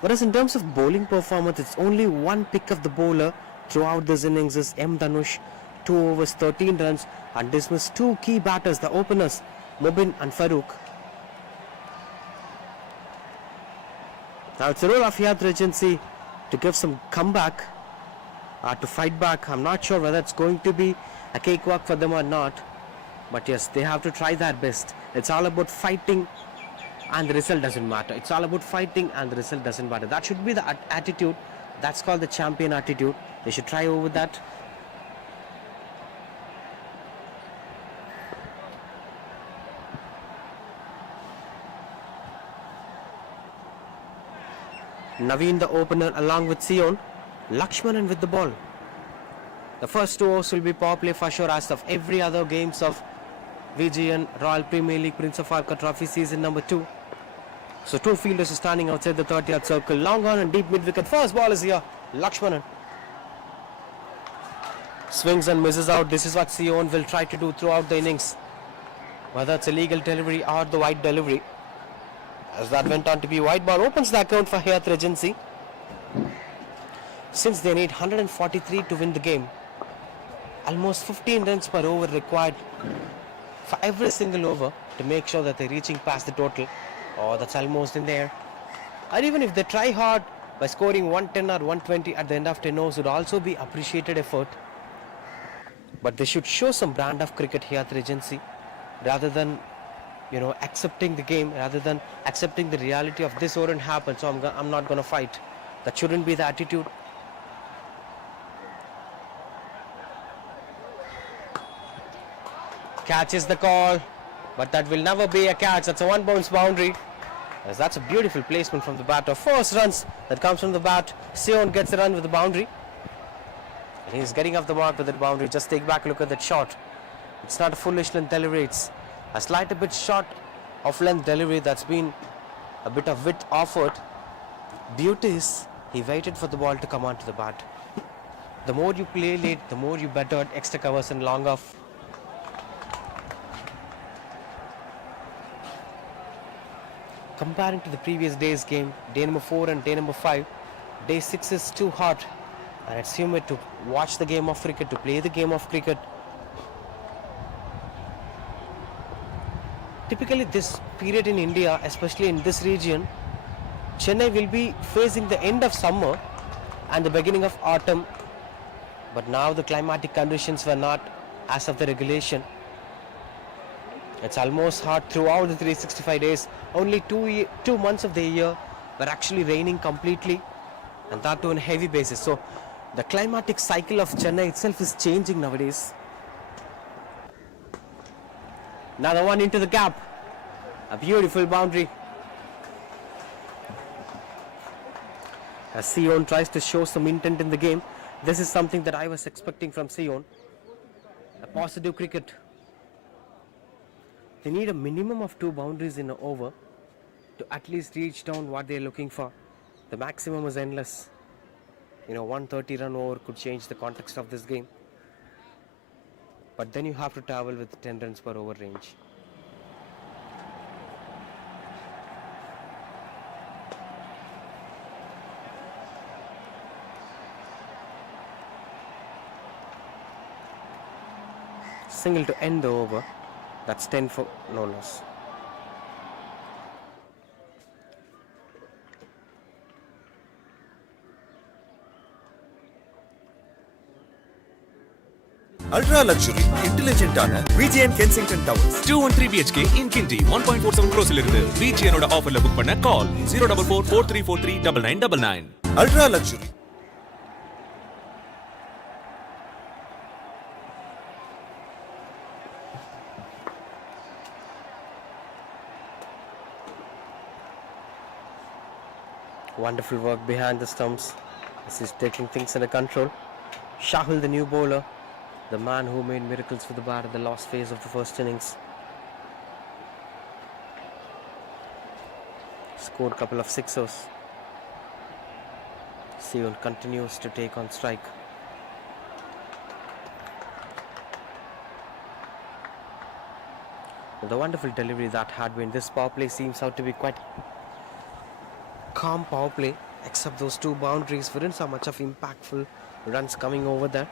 Whereas in terms of bowling performance, it's only one pick of the bowler throughout this innings is M. Dhanush, 2 overs, 13 runs, and dismissed two key batters, the openers, Mubin and Farooq. Now it's the role of Hyatt Regency to give some comeback, to fight back. I'm not sure whether it's going to be a cakewalk for them or not. But yes, they have to try their best. It's all about fighting and the result doesn't matter. It's all about fighting and the result doesn't matter. That should be the attitude. That's called the champion attitude. They should try over that. Naveen the opener along with Sion. Lakshmanan with the ball. The first 2 overs will be power play for sure, as of every other games of VGN Royal Premier League Prince of Arcot Trophy season number 2. So 2 fielders are standing outside the 30-yard circle. Long on and deep mid-wicket. First ball is here. Lakshmanan swings and misses out. This is what Sion will try to do throughout the innings, whether it's a legal delivery or the wide delivery. As that went on to be wide ball, opens the account for Hyatt Regency. Since they need 143 to win the game, almost 15 runs per over required for every single over to make sure that they're reaching past the total. Oh, that's almost in there. And even if they try hard by scoring 110 or 120 at the end of 10 overs, would also be appreciated effort. But they should show some brand of cricket here at Regency, rather than accepting the game, rather than accepting the reality of this wouldn't happen, so I'm not going to fight. That shouldn't be the attitude. Catch is the call, but that will never be a catch. That's a 1 bounce boundary. As that's a beautiful placement from the batter. First runs that comes from the bat. Sion gets a run with the boundary. And he's getting off the mark with that boundary. Just take back a look at that shot. It's not a foolish length delivery. It's a slight bit short of length delivery that's been a bit of width offered. Beauty is he waited for the ball to come onto the bat. The more you play late, the more you better at extra covers and long off. Comparing to the previous day's game, day number 4 and day number 5, day 6 is too hot and it's humid to watch the game of cricket, to play the game of cricket. Typically this period in India, especially in this region, Chennai will be facing the end of summer and the beginning of autumn. But now the climatic conditions were not as of the regulation. It's almost hot throughout the 365 days. Only 2 months of the year were actually raining completely, and that too on a heavy basis. So the climatic cycle of Chennai itself is changing nowadays. Another one into the gap. A beautiful boundary. As Sion tries to show some intent in the game, this is something that I was expecting from Sion. A positive cricket. They need a minimum of 2 boundaries in an over to at least reach down what they're looking for. The maximum is endless. 130 run over could change the context of this game. But then you have to travel with 10 runs per over range. Single to end the over. That's 10 for no loss. Ultra luxury, intelligent ஆன VGN Kensington Towers. 213 BHK in Kinti 1.47 crores இருந்து VGN ஓட ஆஃபர்ல book பண்ண கால் 04443439999. Ultra luxury. Wonderful work behind the stumps. This is taking things under control. Shahil, the new bowler, the man who made miracles with the bat at the last phase of the first innings. Scored a couple of sixers. Sion continues to take on strike. With the wonderful delivery that had been, this power play seems out to be quite calm power play, except those two boundaries. We didn't see much of impactful runs coming over there.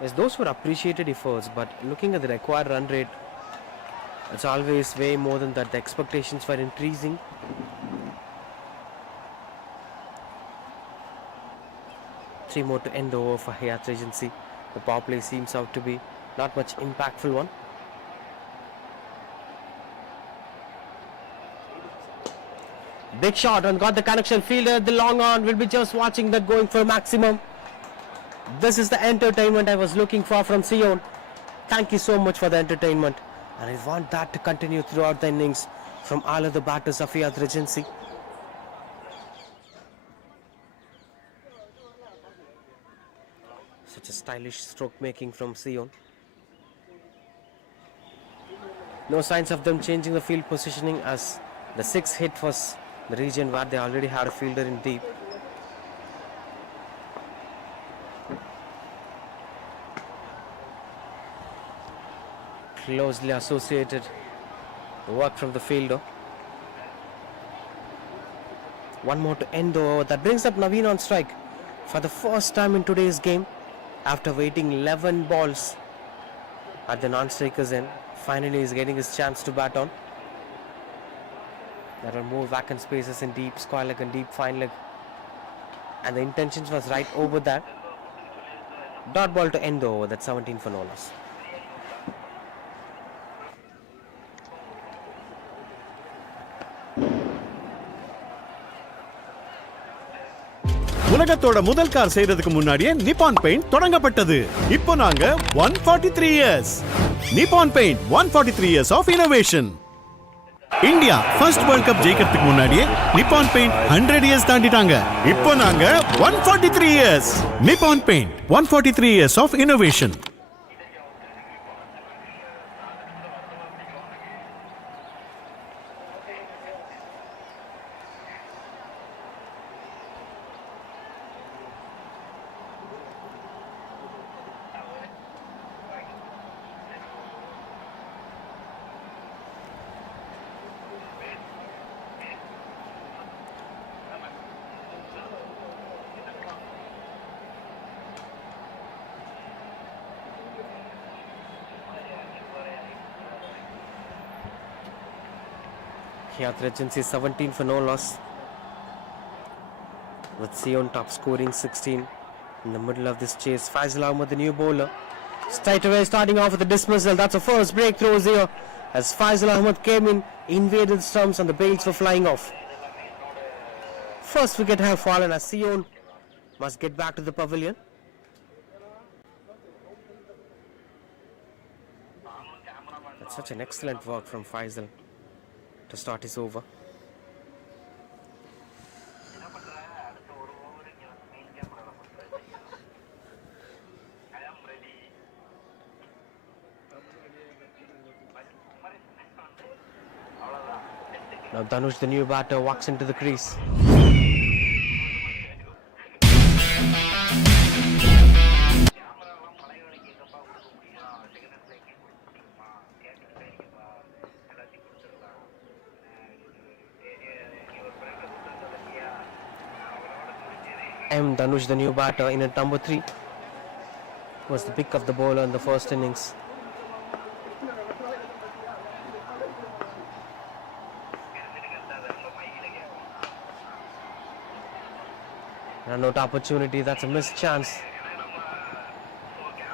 Yes, those were appreciated efforts, but looking at the required run rate, it's always way more than that. The expectations were increasing. Three more to end the over for Hyatt Regency. The power play seems out to be not much impactful one. Big shot and got the connection. Fielder, the long on, will be just watching that, going for maximum. This is the entertainment I was looking for from Sion. Thank you so much for the entertainment. And I want that to continue throughout the innings from all of the batters of Hyatt Regency. Such a stylish stroke making from Sion. No signs of them changing the field positioning, as the 6th hit was the region where they already had a fielder in deep. Closely associated work from the fielder. One more to end the over. That brings up Naveen on strike for the first time in today's game. After waiting 11 balls at the non-strikers end, finally he's getting his chance to bat on. There are more vacant spaces in deep square leg and deep fine leg, and the intentions was right over that. Dot ball to end the over. That's 17 for no loss. உலகத்தோட முதல் car செய்யறதுக்கு முன்னாடியே Nippon paint தொடங்கப்பட்டது. இப்போ நாங்க 143 years. Nippon paint 143 years of innovation. India first world cup ஜெயிக்கிறதுக்கு முன்னாடியே நிப்பான் paint 100 years தாண்டிட்டாங்க. இப்போ நாங்க 143 years. Nippon paint 143 years of innovation. Hyatt Regency 17 for no loss, with Sion top scoring 16. In the middle of this chase, Faisal Ahmed, the new bowler, straight away starting off with a dismissal. That's a first breakthrough here, as Faisal Ahmed came in, invaded the stumps, and the bails were flying off. First wicket have fallen, as Sion must get back to the pavilion. That's such an excellent work from Faisal to start his over. Now Dhanush, the new batter, walks into the crease. Dhanush, the new batter, in at number 3, was the pick of the bowler in the first innings. Run out opportunity, that's a missed chance.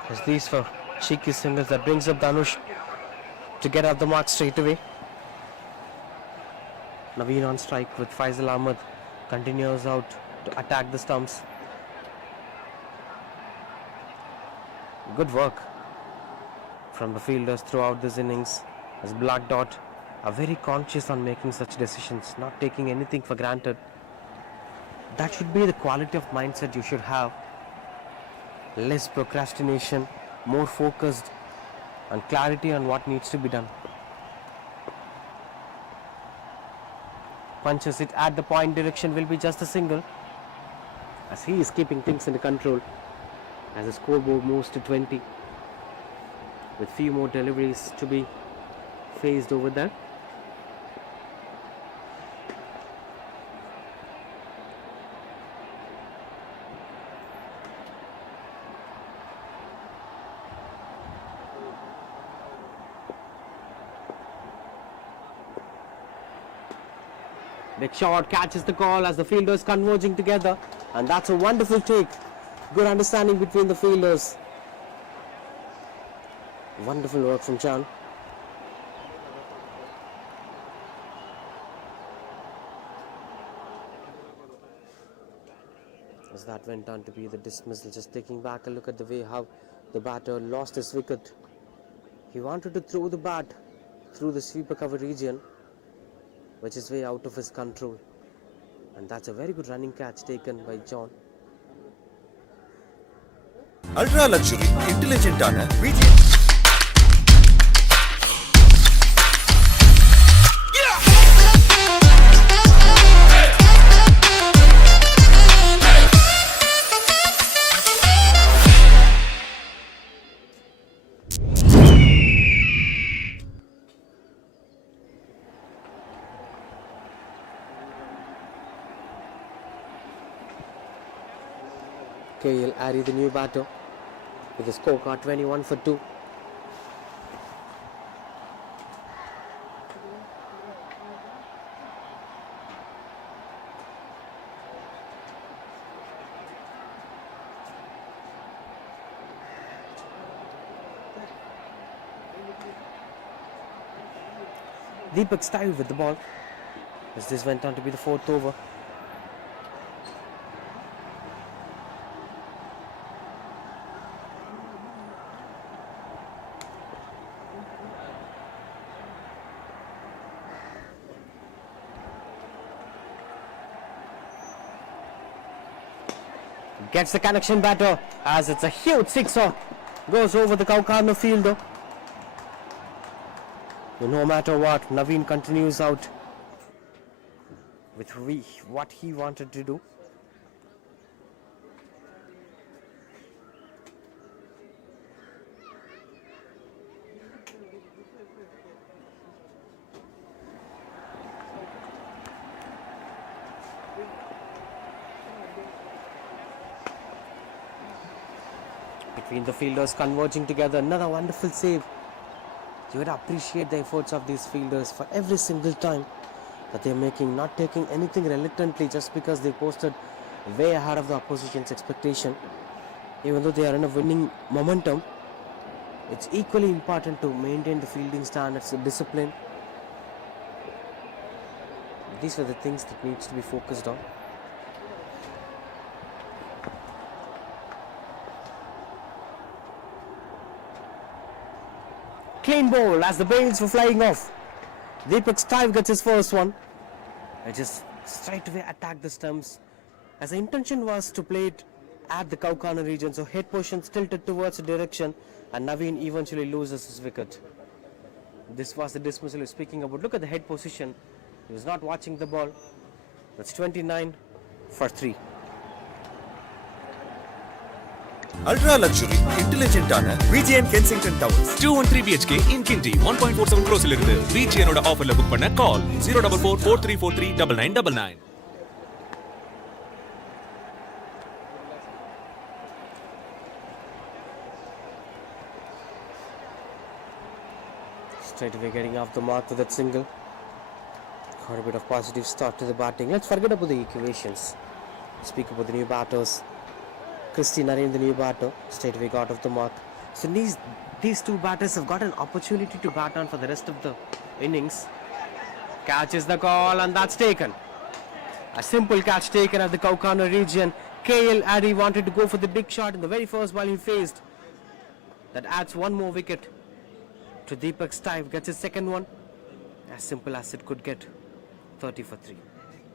As these for cheeky singles, that brings up Dhanush to get out the mark straight away. Naveen on strike with Faisal Ahmed, continues out to attack the stumps. Good work from the fielders throughout this innings, as Black Dot are very conscious on making such decisions, not taking anything for granted. That should be the quality of mindset you should have less procrastination, more focused, and clarity on what needs to be done. Punches it at the point direction, will be just a single, as he is keeping things under control as the scoreboard moves to 20 with few more deliveries to be faced over there. Big shot catches the call as the fielders converging together, and that's a wonderful take. Good understanding between the fielders. Wonderful work from John. As that went on to be the dismissal, just taking back a look at the way how the batter lost his wicket. He wanted to throw the bat through the sweeper cover region, which is way out of his control, and that's a very good running catch taken by John. Ultra luxury, intelligent ஆன VGN KL Ari, the new batter, with a scorecard 21 for 2. Deepak style with the ball, as this went on to be the 4th over. Gets the connection batter as it's a huge sixer. Goes over the cow corner fielder. No matter what, Naveen continues out with what he wanted to do. Between the fielders converging together, another wonderful save. You would appreciate the efforts of these fielders for every single time that they're making, not taking anything reluctantly just because they posted way ahead of the opposition's expectation. Even though they are in a winning momentum, it's equally important to maintain the fielding standards, the discipline. These are the things that needs to be focused on. Clean ball as the bails were flying off. Deepak Stive gets his first one. I just straight away attacked the stumps, as the intention was to play it at the cow corner region, so head position tilted towards the direction, and Naveen eventually loses his wicket. This was the dismissal he was speaking about. Look at the head position. He was not watching the ball. That's 29 for 3. Ultra luxury, intelligent ஆன VGN Kensington Towers 213 BHK in Kinti 1.47 crores இருந்து VGN ஓட ஆஃபர்ல book பண்ண கால் 04443439999. Straight away getting off the mark with that single. Got a bit of positive start to the batting. Let's forget about the equations. Speak about the new batters. Christy Narendra, the new batter, straight away got off the mark. So these two batters have got an opportunity to bat on for the rest of the innings. Catches the call, and that's taken. A simple catch taken at the cow corner region. KL Addy wanted to go for the big shot in the very first ball he faced. That adds one more wicket to Deepak Stive. Gets his second one. As simple as it could get. 30 for 3.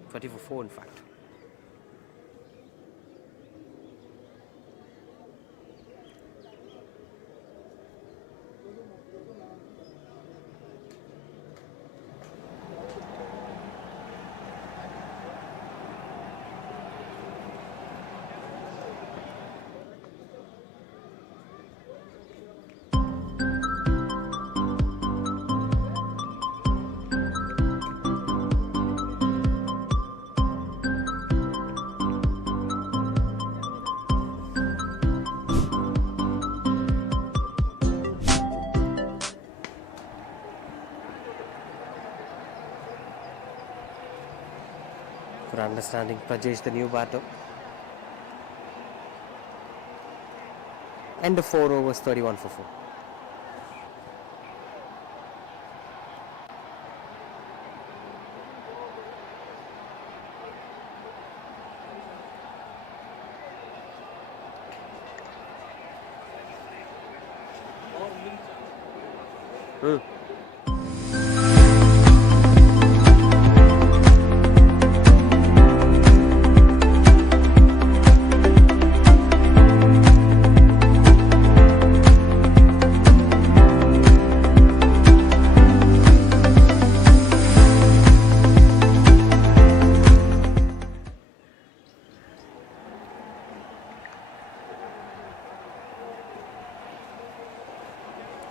30 for 4 in fact. understanding Prajesh, the new batter. End of 4 overs, 31 for 4.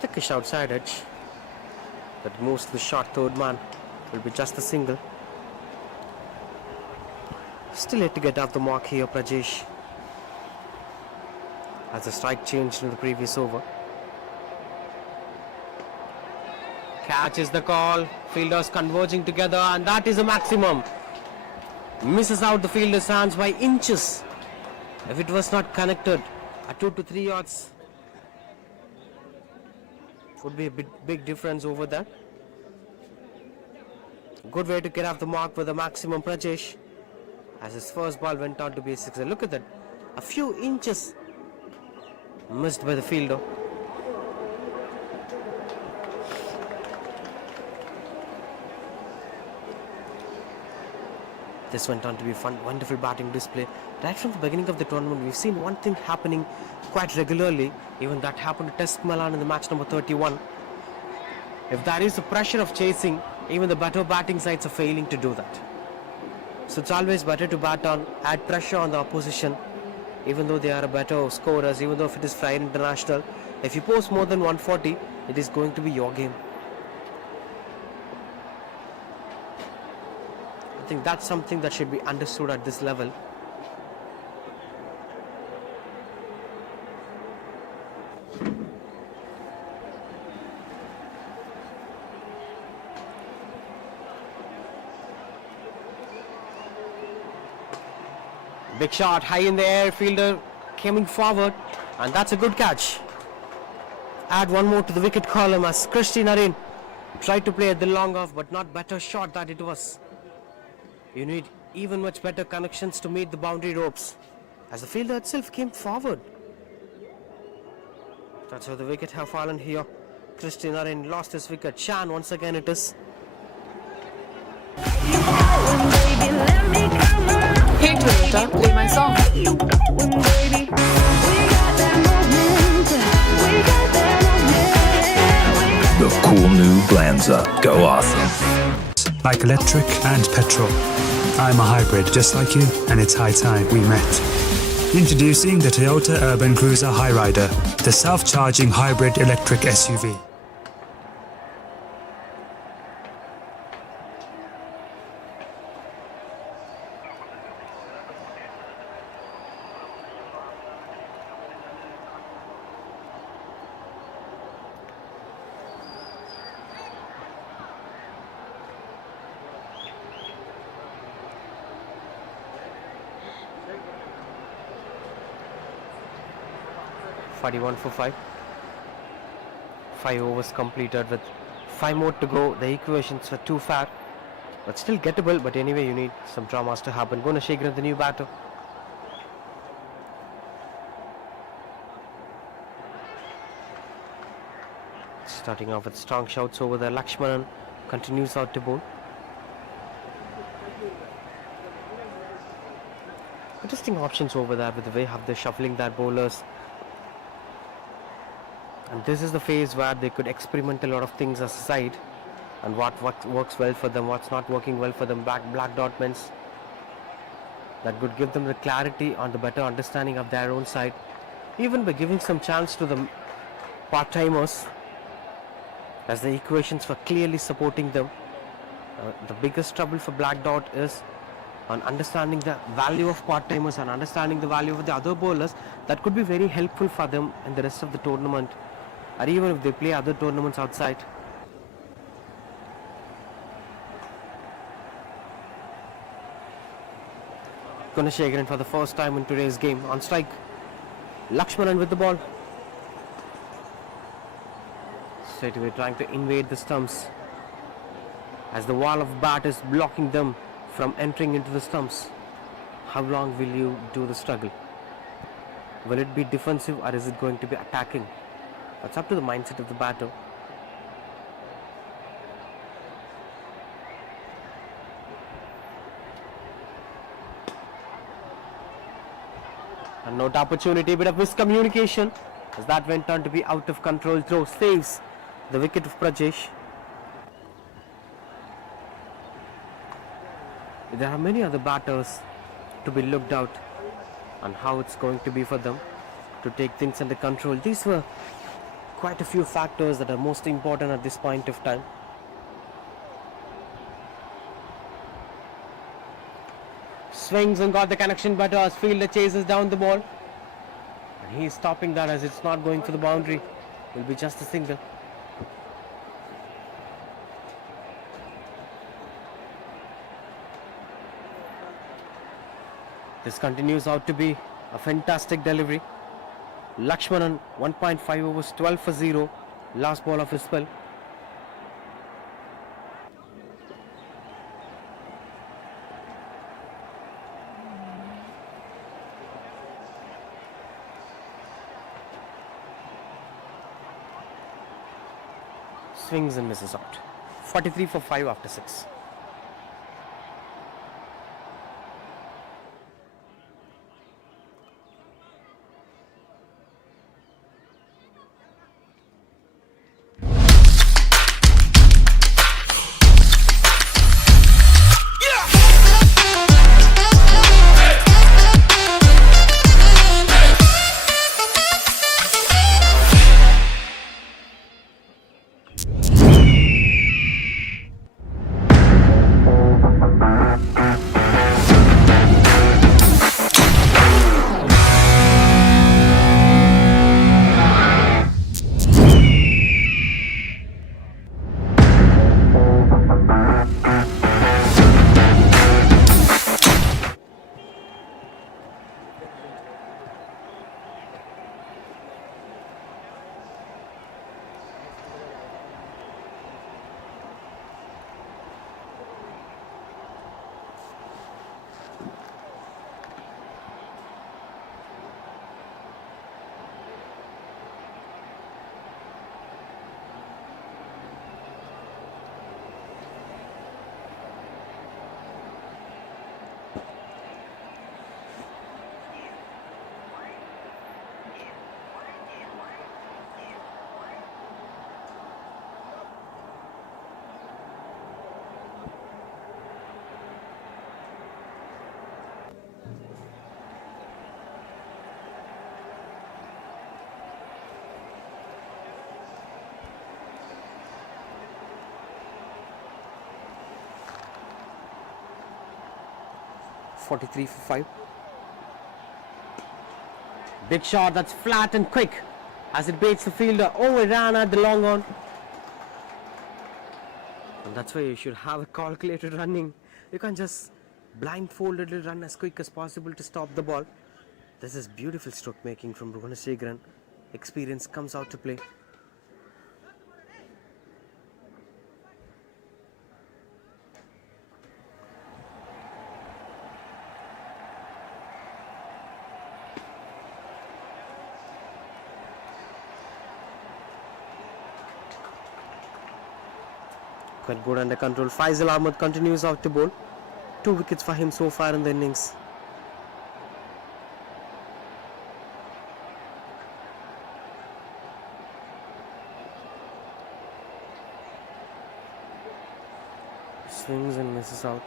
Thickish outside edge that moves to the short third man. Will be just a single. Still yet to get off the mark here, Prajesh, as the strike changed in the previous over. Catch is the call. Fielders converging together, and that is a maximum. Misses out the fielder's hands by inches. If it was not connected at 2 to 3 yards, would be a big difference over that. Good way to get off the mark with a maximum, Prajesh, as his first ball went on to be a sixer. Look at that, a few inches missed by the fielder. This went on to be a fun, wonderful batting display. Right from the beginning of the tournament, we've seen one thing happening quite regularly. Even that happened to Test Milan in the match number 31. If there is the pressure of chasing, even the better batting sides are failing to do that. So it's always better to bat on, add pressure on the opposition, even though they are a better scorers, even though if it is Friday International. If you post more than 140, it is going to be your game. I think that's something that should be understood at this level. Big shot, high in the air, fielder coming forward, and that's a good catch. Add one more to the wicket column as Christian Arin tried to play at the long off, but not better shot that it was. You need even much better connections to meet the boundary ropes, as the fielder itself came forward. That's how the wicket have fallen here. Christian Arin lost his wicket. Chan once again it is. Hey Toyota, play my song. The cool new Glanza. Go awesome. Like electric and petrol. I'm a hybrid just like you, and it's high time we met. Introducing the Toyota Urban Cruiser Hyrider, the self-charging hybrid electric SUV. .41 for 5. 5 overs completed with 5 more to go. The equations were too far, but still gettable. But anyway, you need some dramas to happen. Gunashekhar, the new batter. Starting off with strong shouts over there. Lakshmanan continues out to bowl. Interesting options over there with the way how they're shuffling their bowlers. And this is the phase where they could experiment a lot of things as a side, and what works well for them, what's not working well for them. Black dot means that could give them the clarity on the better understanding of their own side, even by giving some chance to the part-timers, as the equations were clearly supporting them. The biggest trouble for Black Dot is on understanding the value of part-timers and understanding the value of the other bowlers. That could be very helpful for them in the rest of the tournament, or even if they play other tournaments outside. Gunashekharen for the first time in today's game on strike. Lakshmanan with the ball. Straight away trying to invade the stumps as the wall of bat is blocking them from entering into the stumps. How long will you do the struggle? Will it be defensive or is it going to be attacking? That's up to the mindset of the batter. A note opportunity, bit of miscommunication as that went on to be out of control throw. Saves the wicket of Prajesh. There are many other batters to be looked out on how it's going to be for them to take things under control. These were quite a few factors that are most important at this point of time. Swings and got the connection, but fielder chases down the ball. And he's stopping that as it's not going for the boundary. Will be just a single. This continues out to be a fantastic delivery. Lakshmanan 1.5 overs, 12 for 0. Last ball of his spell. Swings and misses out. 43 for 5 after 6. .43 for 5. Big shot that's flat and quick as it baits the fielder. Oh, it ran at the long on. And that's why you should have a calculated running. You can't just blindfoldedly run as quick as possible to stop the ball. This is beautiful stroke making from Gunashekharen. Experience comes out to play. Quite good under control. Faisal Ahmed continues out to bowl. 2 wickets for him so far in the innings. Swings and misses out.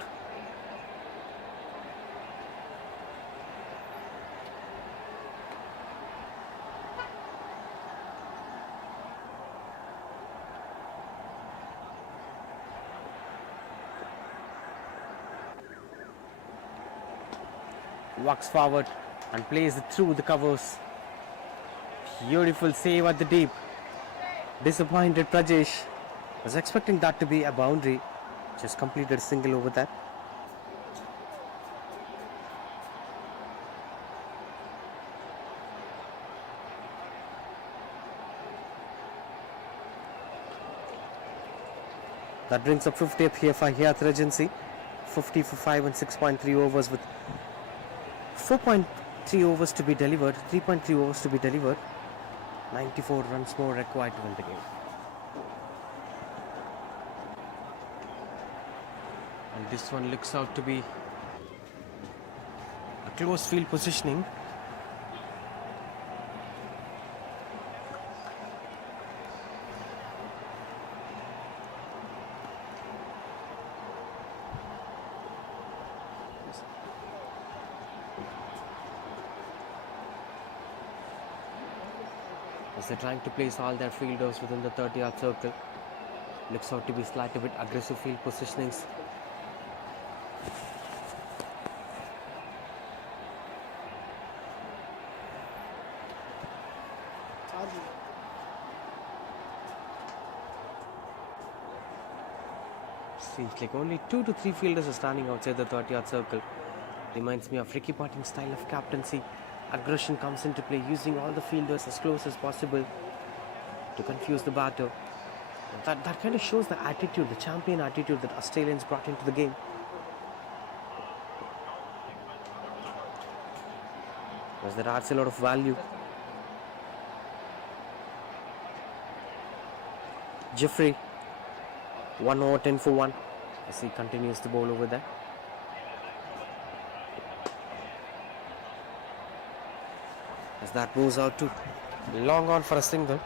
Walks forward and plays it through the covers. Beautiful save at the deep. Disappointed Prajesh. Was expecting that to be a boundary. Just completed a single over that. That brings up 50 up here for Hyatt Regency. 50 for 5 and 6.3 overs with 4.3 overs to be delivered. 3.3 overs to be delivered. 94 runs more required to win the game. And this one looks out to be a close field positioning. As they're trying to place all their fielders within the 30-yard circle. Looks out to be slightly bit aggressive field positionings. Seems like only 2 to 3 fielders are standing outside the 30-yard circle. Reminds me of Ricky Ponting's style of captaincy. Aggression comes into play, using all the fielders as close as possible to confuse the batter. And that kind of shows the attitude, the champion attitude that Australians brought into the game. As that adds a lot of value. Jeffrey, 1 over 10 for 1 as he continues to bowl over there. As that moves out to long on for a single.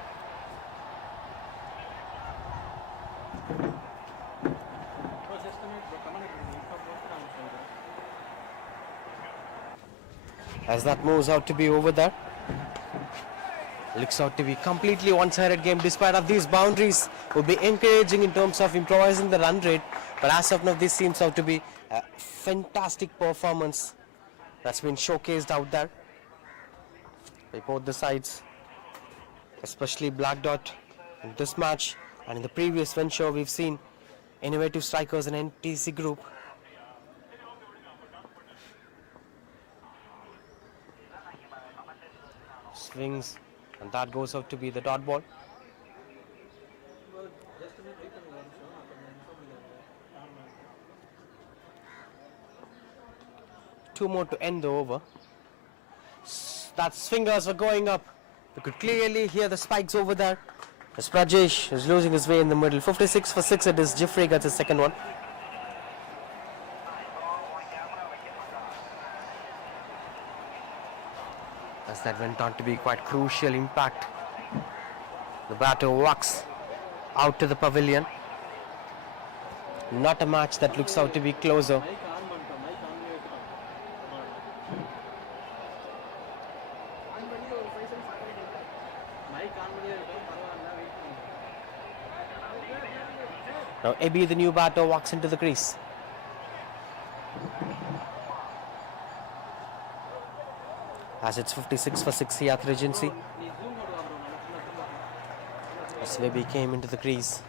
As that moves out to be over there. Looks out to be completely one-sided game despite of these boundaries. Would be encouraging in terms of improvising the run rate. But as of now, this seems out to be a fantastic performance that's been showcased out there by both the sides, especially Black Dot in this match, and in the previous venture we've seen innovative strikers in NTC group. Swings, and that goes out to be the dot ball. Two more to end the over. That swingers are going up. You could clearly hear the spikes over there. As Prajesh is losing his way in the middle. 56 for 6 it is. Jeffrey gets his second one. As that went on to be quite crucial impact. The batter walks out to the pavilion. Not a match that looks out to be closer. Now Abby, the new batter, walks into the crease. As it's 56 for 6 Hyatt Regency. As Abby came into the crease.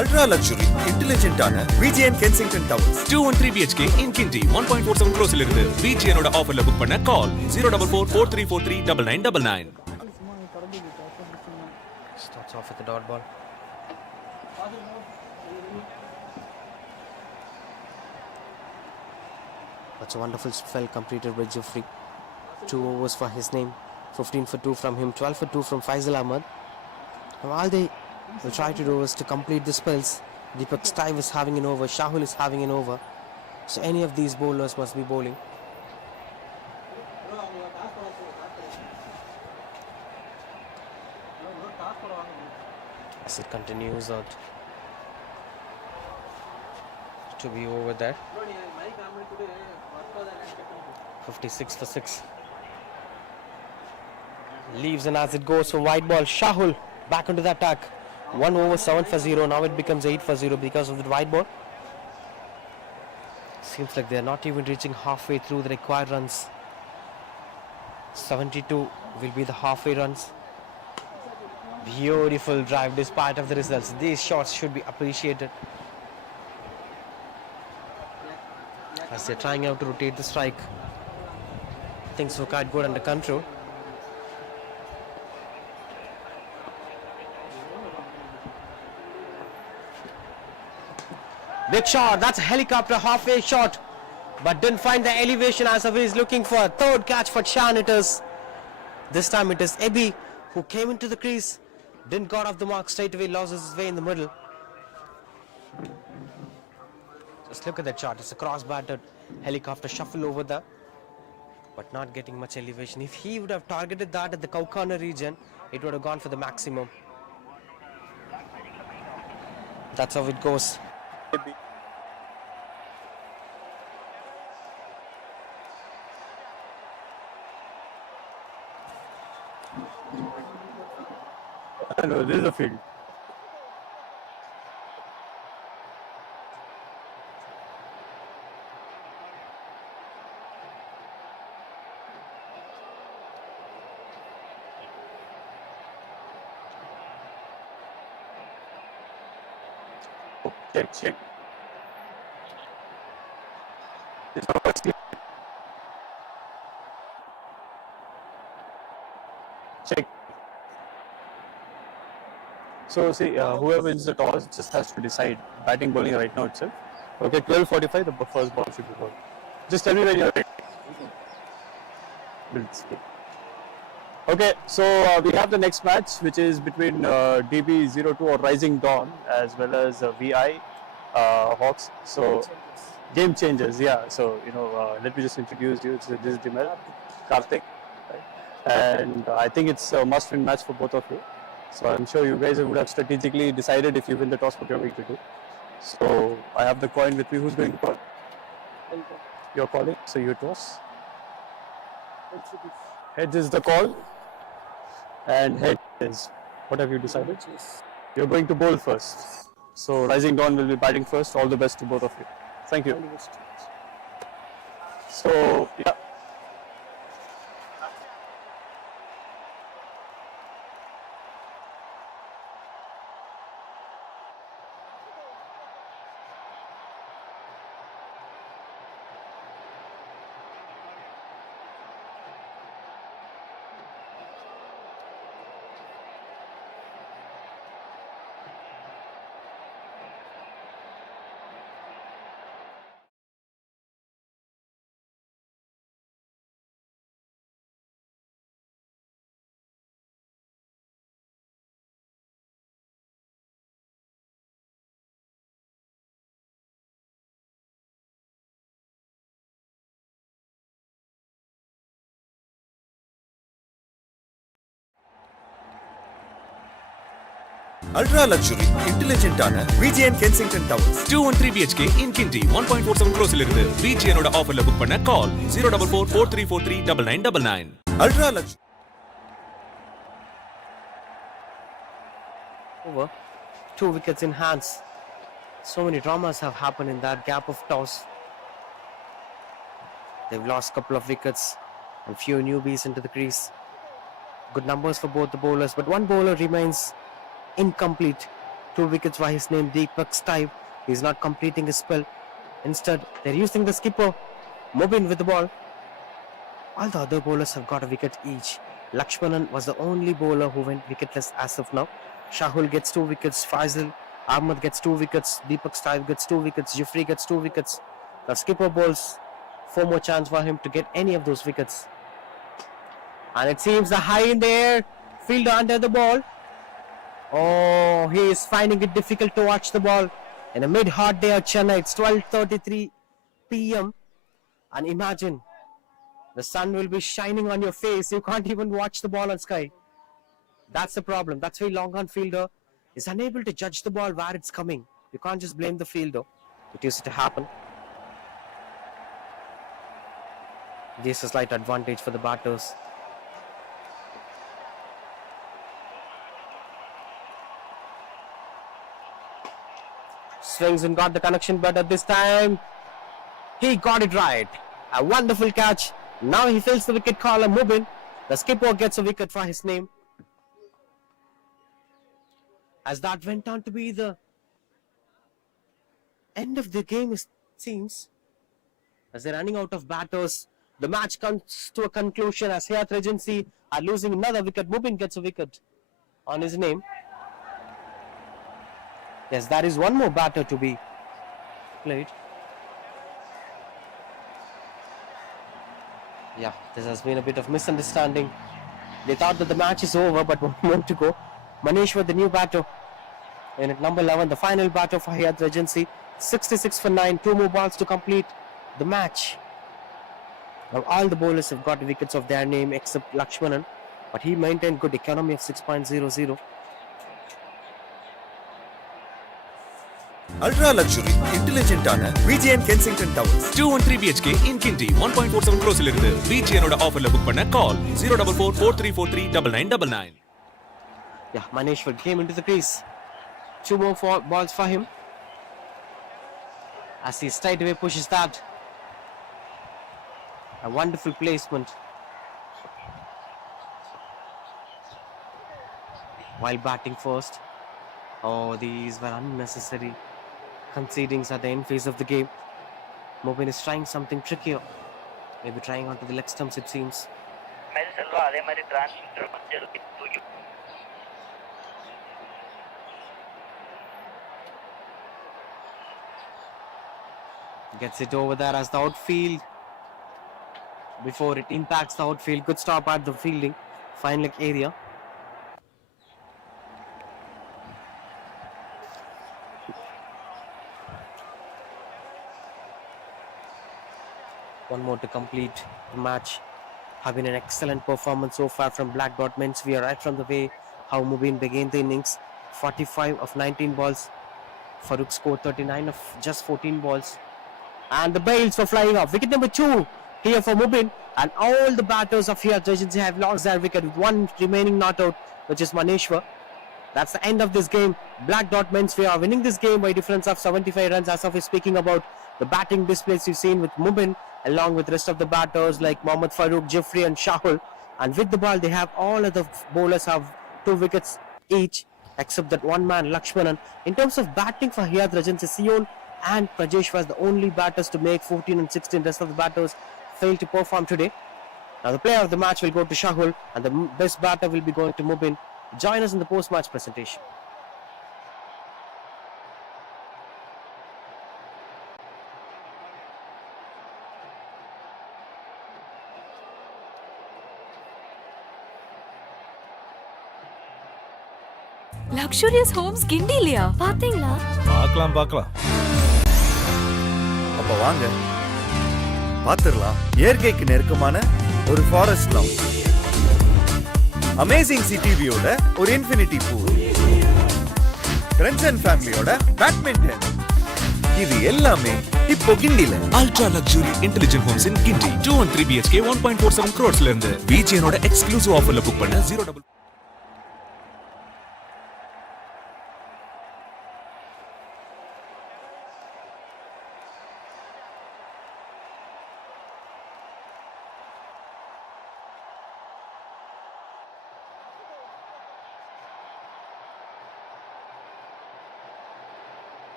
Ultra luxury, intelligent ஆன VGN Kensington Towers. 213 BHK in Kinti 1.47 crores இருந்து VGN ஓட ஆஃபர்ல book பண்ண கால் 04443439999. Starts off with the dot ball. That's a wonderful spell completed by Jeffrey. 2 overs for his name. 15 for 2 from him. 12 for 2 from Faisal Ahmed. And all they will try to do is to complete the spells. Deepak Steve is having an over. Shahul is having an over. So any of these bowlers must be bowling. As it continues out to be over there. 56 for 6. Leaves, and as it goes for wide ball, Shahul back into the attack. 1 over 7 for 0. Now it becomes 8 for 0 because of the wide ball. Seems like they're not even reaching halfway through the required runs. 72 will be the halfway runs. Beautiful drive despite of the results. These shots should be appreciated. As they're trying out to rotate the strike. Things were quite good under control. Big shot. That's a helicopter halfway shot. But didn't find the elevation as of he's looking for. Third catch for Chan it is. This time it is Ebi who came into the crease. Didn't got off the mark straight away. Loses his way in the middle. Just look at that shot. It's a cross-batted helicopter shuffle over there. But not getting much elevation. If he would have targeted that at the cow corner region, it would have gone for the maximum. That's how it goes. No, this is a field. Check. Check. So see, whoever wins the toss just has to decide batting, bowling right now itself. Okay, 12:45, the first ball should be bowled. Just tell me when you're ready. Okay, so we have the next match, which is between DB02 or Rising Dawn as well as VI Hawks. So game changers, yeah. So let me just introduce you. This is Dimel, Karthik, right? And I think it's a must-win match for both of you. So I'm sure you guys would have strategically decided if you win the toss what you're going to do. So I have the coin with me. Who's going to call? You're calling, so you toss. Heads is the call. And head is, what have you decided? You're going to bowl first. So Rising Dawn will be batting first. All the best to both of you. Thank you. So, yeah. Ultra luxury, intelligent ஆன VGN Kensington Towers. 213 BHK in Kinti 1.47 crores இலிருந்து VGN ஓட ஆஃபர்ல book பண்ண கால் 04443439999. Ultra luxury. Over. 2 wickets in hands. So many dramas have happened in that gap of toss. They've lost a couple of wickets and few newbies into the crease. Good numbers for both the bowlers, but one bowler remains incomplete. 2 wickets by his name, Deepak Stipe. He's not completing his spell. Instead, they're using the skipper, Mobin, with the ball. All the other bowlers have got a wicket each. Lakshmanan was the only bowler who went wicketless as of now. Shahul gets 2 wickets, Faisal Ahmed gets 2 wickets, Deepak Stipe gets 2 wickets, Jeffrey gets 2 wickets. The skipper bowls 4 more chance for him to get any of those wickets. And it seems the high in the air, fielder under the ball. Oh, he is finding it difficult to watch the ball in a mid-hot day at Chennai. It's 12:33 p.m. and imagine the sun will be shining on your face. You can't even watch the ball on sky. That's the problem. That's why long-on fielder is unable to judge the ball where it's coming. You can't just blame the fielder. It used to happen. This is a slight advantage for the batters. Swings and got the connection better this time. He got it right. A wonderful catch. Now he fills the wicket collar, Mubin. The skipper gets a wicket for his name. As that went on to be the end of the game, it seems. As they're running out of batters, the match comes to a conclusion as Hyatt Regency are losing another wicket. Mubin gets a wicket on his name. Yes, there is one more batter to be played. Yeah, this has been a bit of misunderstanding. They thought that the match is over, but one more to go. Maneshwar, the new batter. And at number 11, the final batter for Hyatt Regency. 66 for 9. 2 more balls to complete the match. Now all the bowlers have got wickets of their name except Lakshmanan, but he maintained good economy of 6.00. Ultra luxury, intelligent ஆன VGN Kensington Towers. 213 BHK in Kinti 1.47 crores இருந்து VGN ஓட ஆஃபர்ல book பண்ண கால் 04443439999. Yeah, Maneshwar came into the crease. 2 more balls for him. As he straight away pushes that. A wonderful placement. While batting first. Oh, these were unnecessary concedings at the end phase of the game. Mobin is trying something trickier. Maybe trying onto the leg stumps, it seems. Gets it over there as the outfield. Before it impacts the outfield. Good stop at the fielding. Fine leg area. One more to complete the match. Having an excellent performance so far from Black Dot Menswear right from the way how Mubin began the innings. 45 of 19 balls. Farooq scored 39 of just 14 balls. And the bails were flying off. Wicket number 2 here for Mubin. And all the batters of Hyatt Regency have lost their wicket with one remaining not out, which is Maneshwar. That's the end of this game. Black Dot Menswear are winning this game by a difference of 75 runs. As of speaking about the batting displays you've seen with Mubin, along with the rest of the batters like Mohammad Farooq, Jeffrey and Shahul. And with the ball, they have all of the bowlers have 2 wickets each, except that one man, Lakshmanan. In terms of batting for Hyatt Regency, Sion and Prajesh was the only batters to make 14 and 16. Rest of the batters failed to perform today. Now the player of the match will go to Shahul and the best batter will be going to Mubin. Join us in the post-match presentation. Luxurious homes கிண்டிலியா பாத்தீங்களா? பார்க்கலாம். அப்ப வாங்க. பாத்துறலாம். இயற்கைக்கு நெருக்கமான ஒரு forest lounge. Amazing city வியூல ஒரு இன்ஃபினிட்டி பூல். ஃப்ரெண்ட்ஸ் அண்ட் ஃபேமிலியோட பேட்மிண்டன். இது எல்லாமே இப்போ கிண்டில. Ultra luxury intelligent homes in Kinti 213 BHK 1.47 crores இருந்து VGN ஓட எக்ஸ்க்ளூசிவ் ஆஃபர்ல புக் பண்ண 0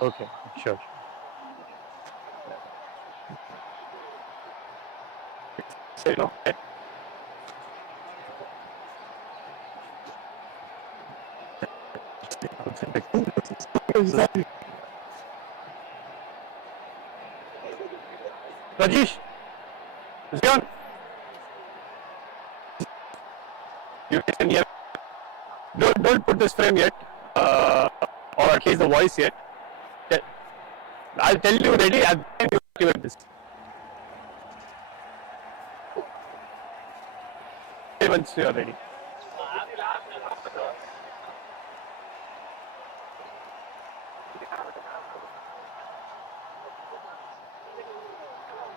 Okay, sure. Say no. Rajesh, Zion, you can hear. Don't put this frame yet, or at least the voice yet. I'll tell you ready. I'll activate this. Once you are ready.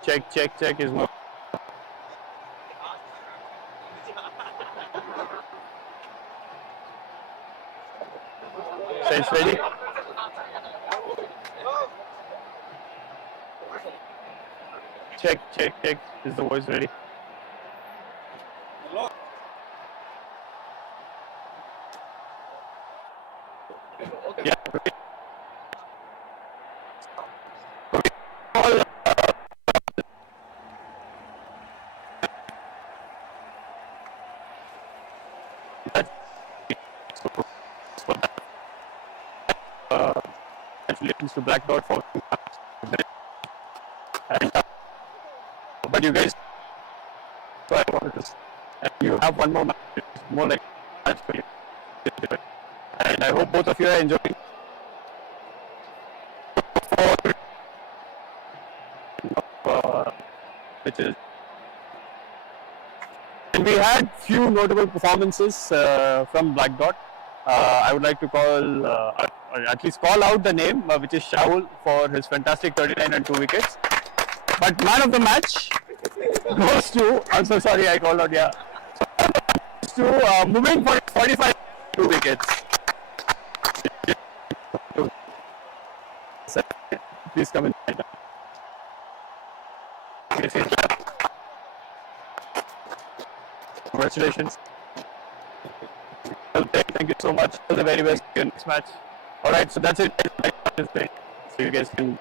Check is no. It's ready. Check. Is the voice ready? Yeah. Congratulations to Black Dot for and, but you guys, so I wanted to, and you have one more match, more like match for you, and I hope both of you are enjoying. Which is, and we had few notable performances from Black Dot. I would like to call, or at least call out the name, which is Shaul for his fantastic 39 and 2 wickets. But man of the match goes to, I'm so sorry I called out, yeah, to Mubin for 45 2 wickets. Please come in. Congratulations. Well, thank you so much. All the very best in next match. Alright, so that's it. So you guys can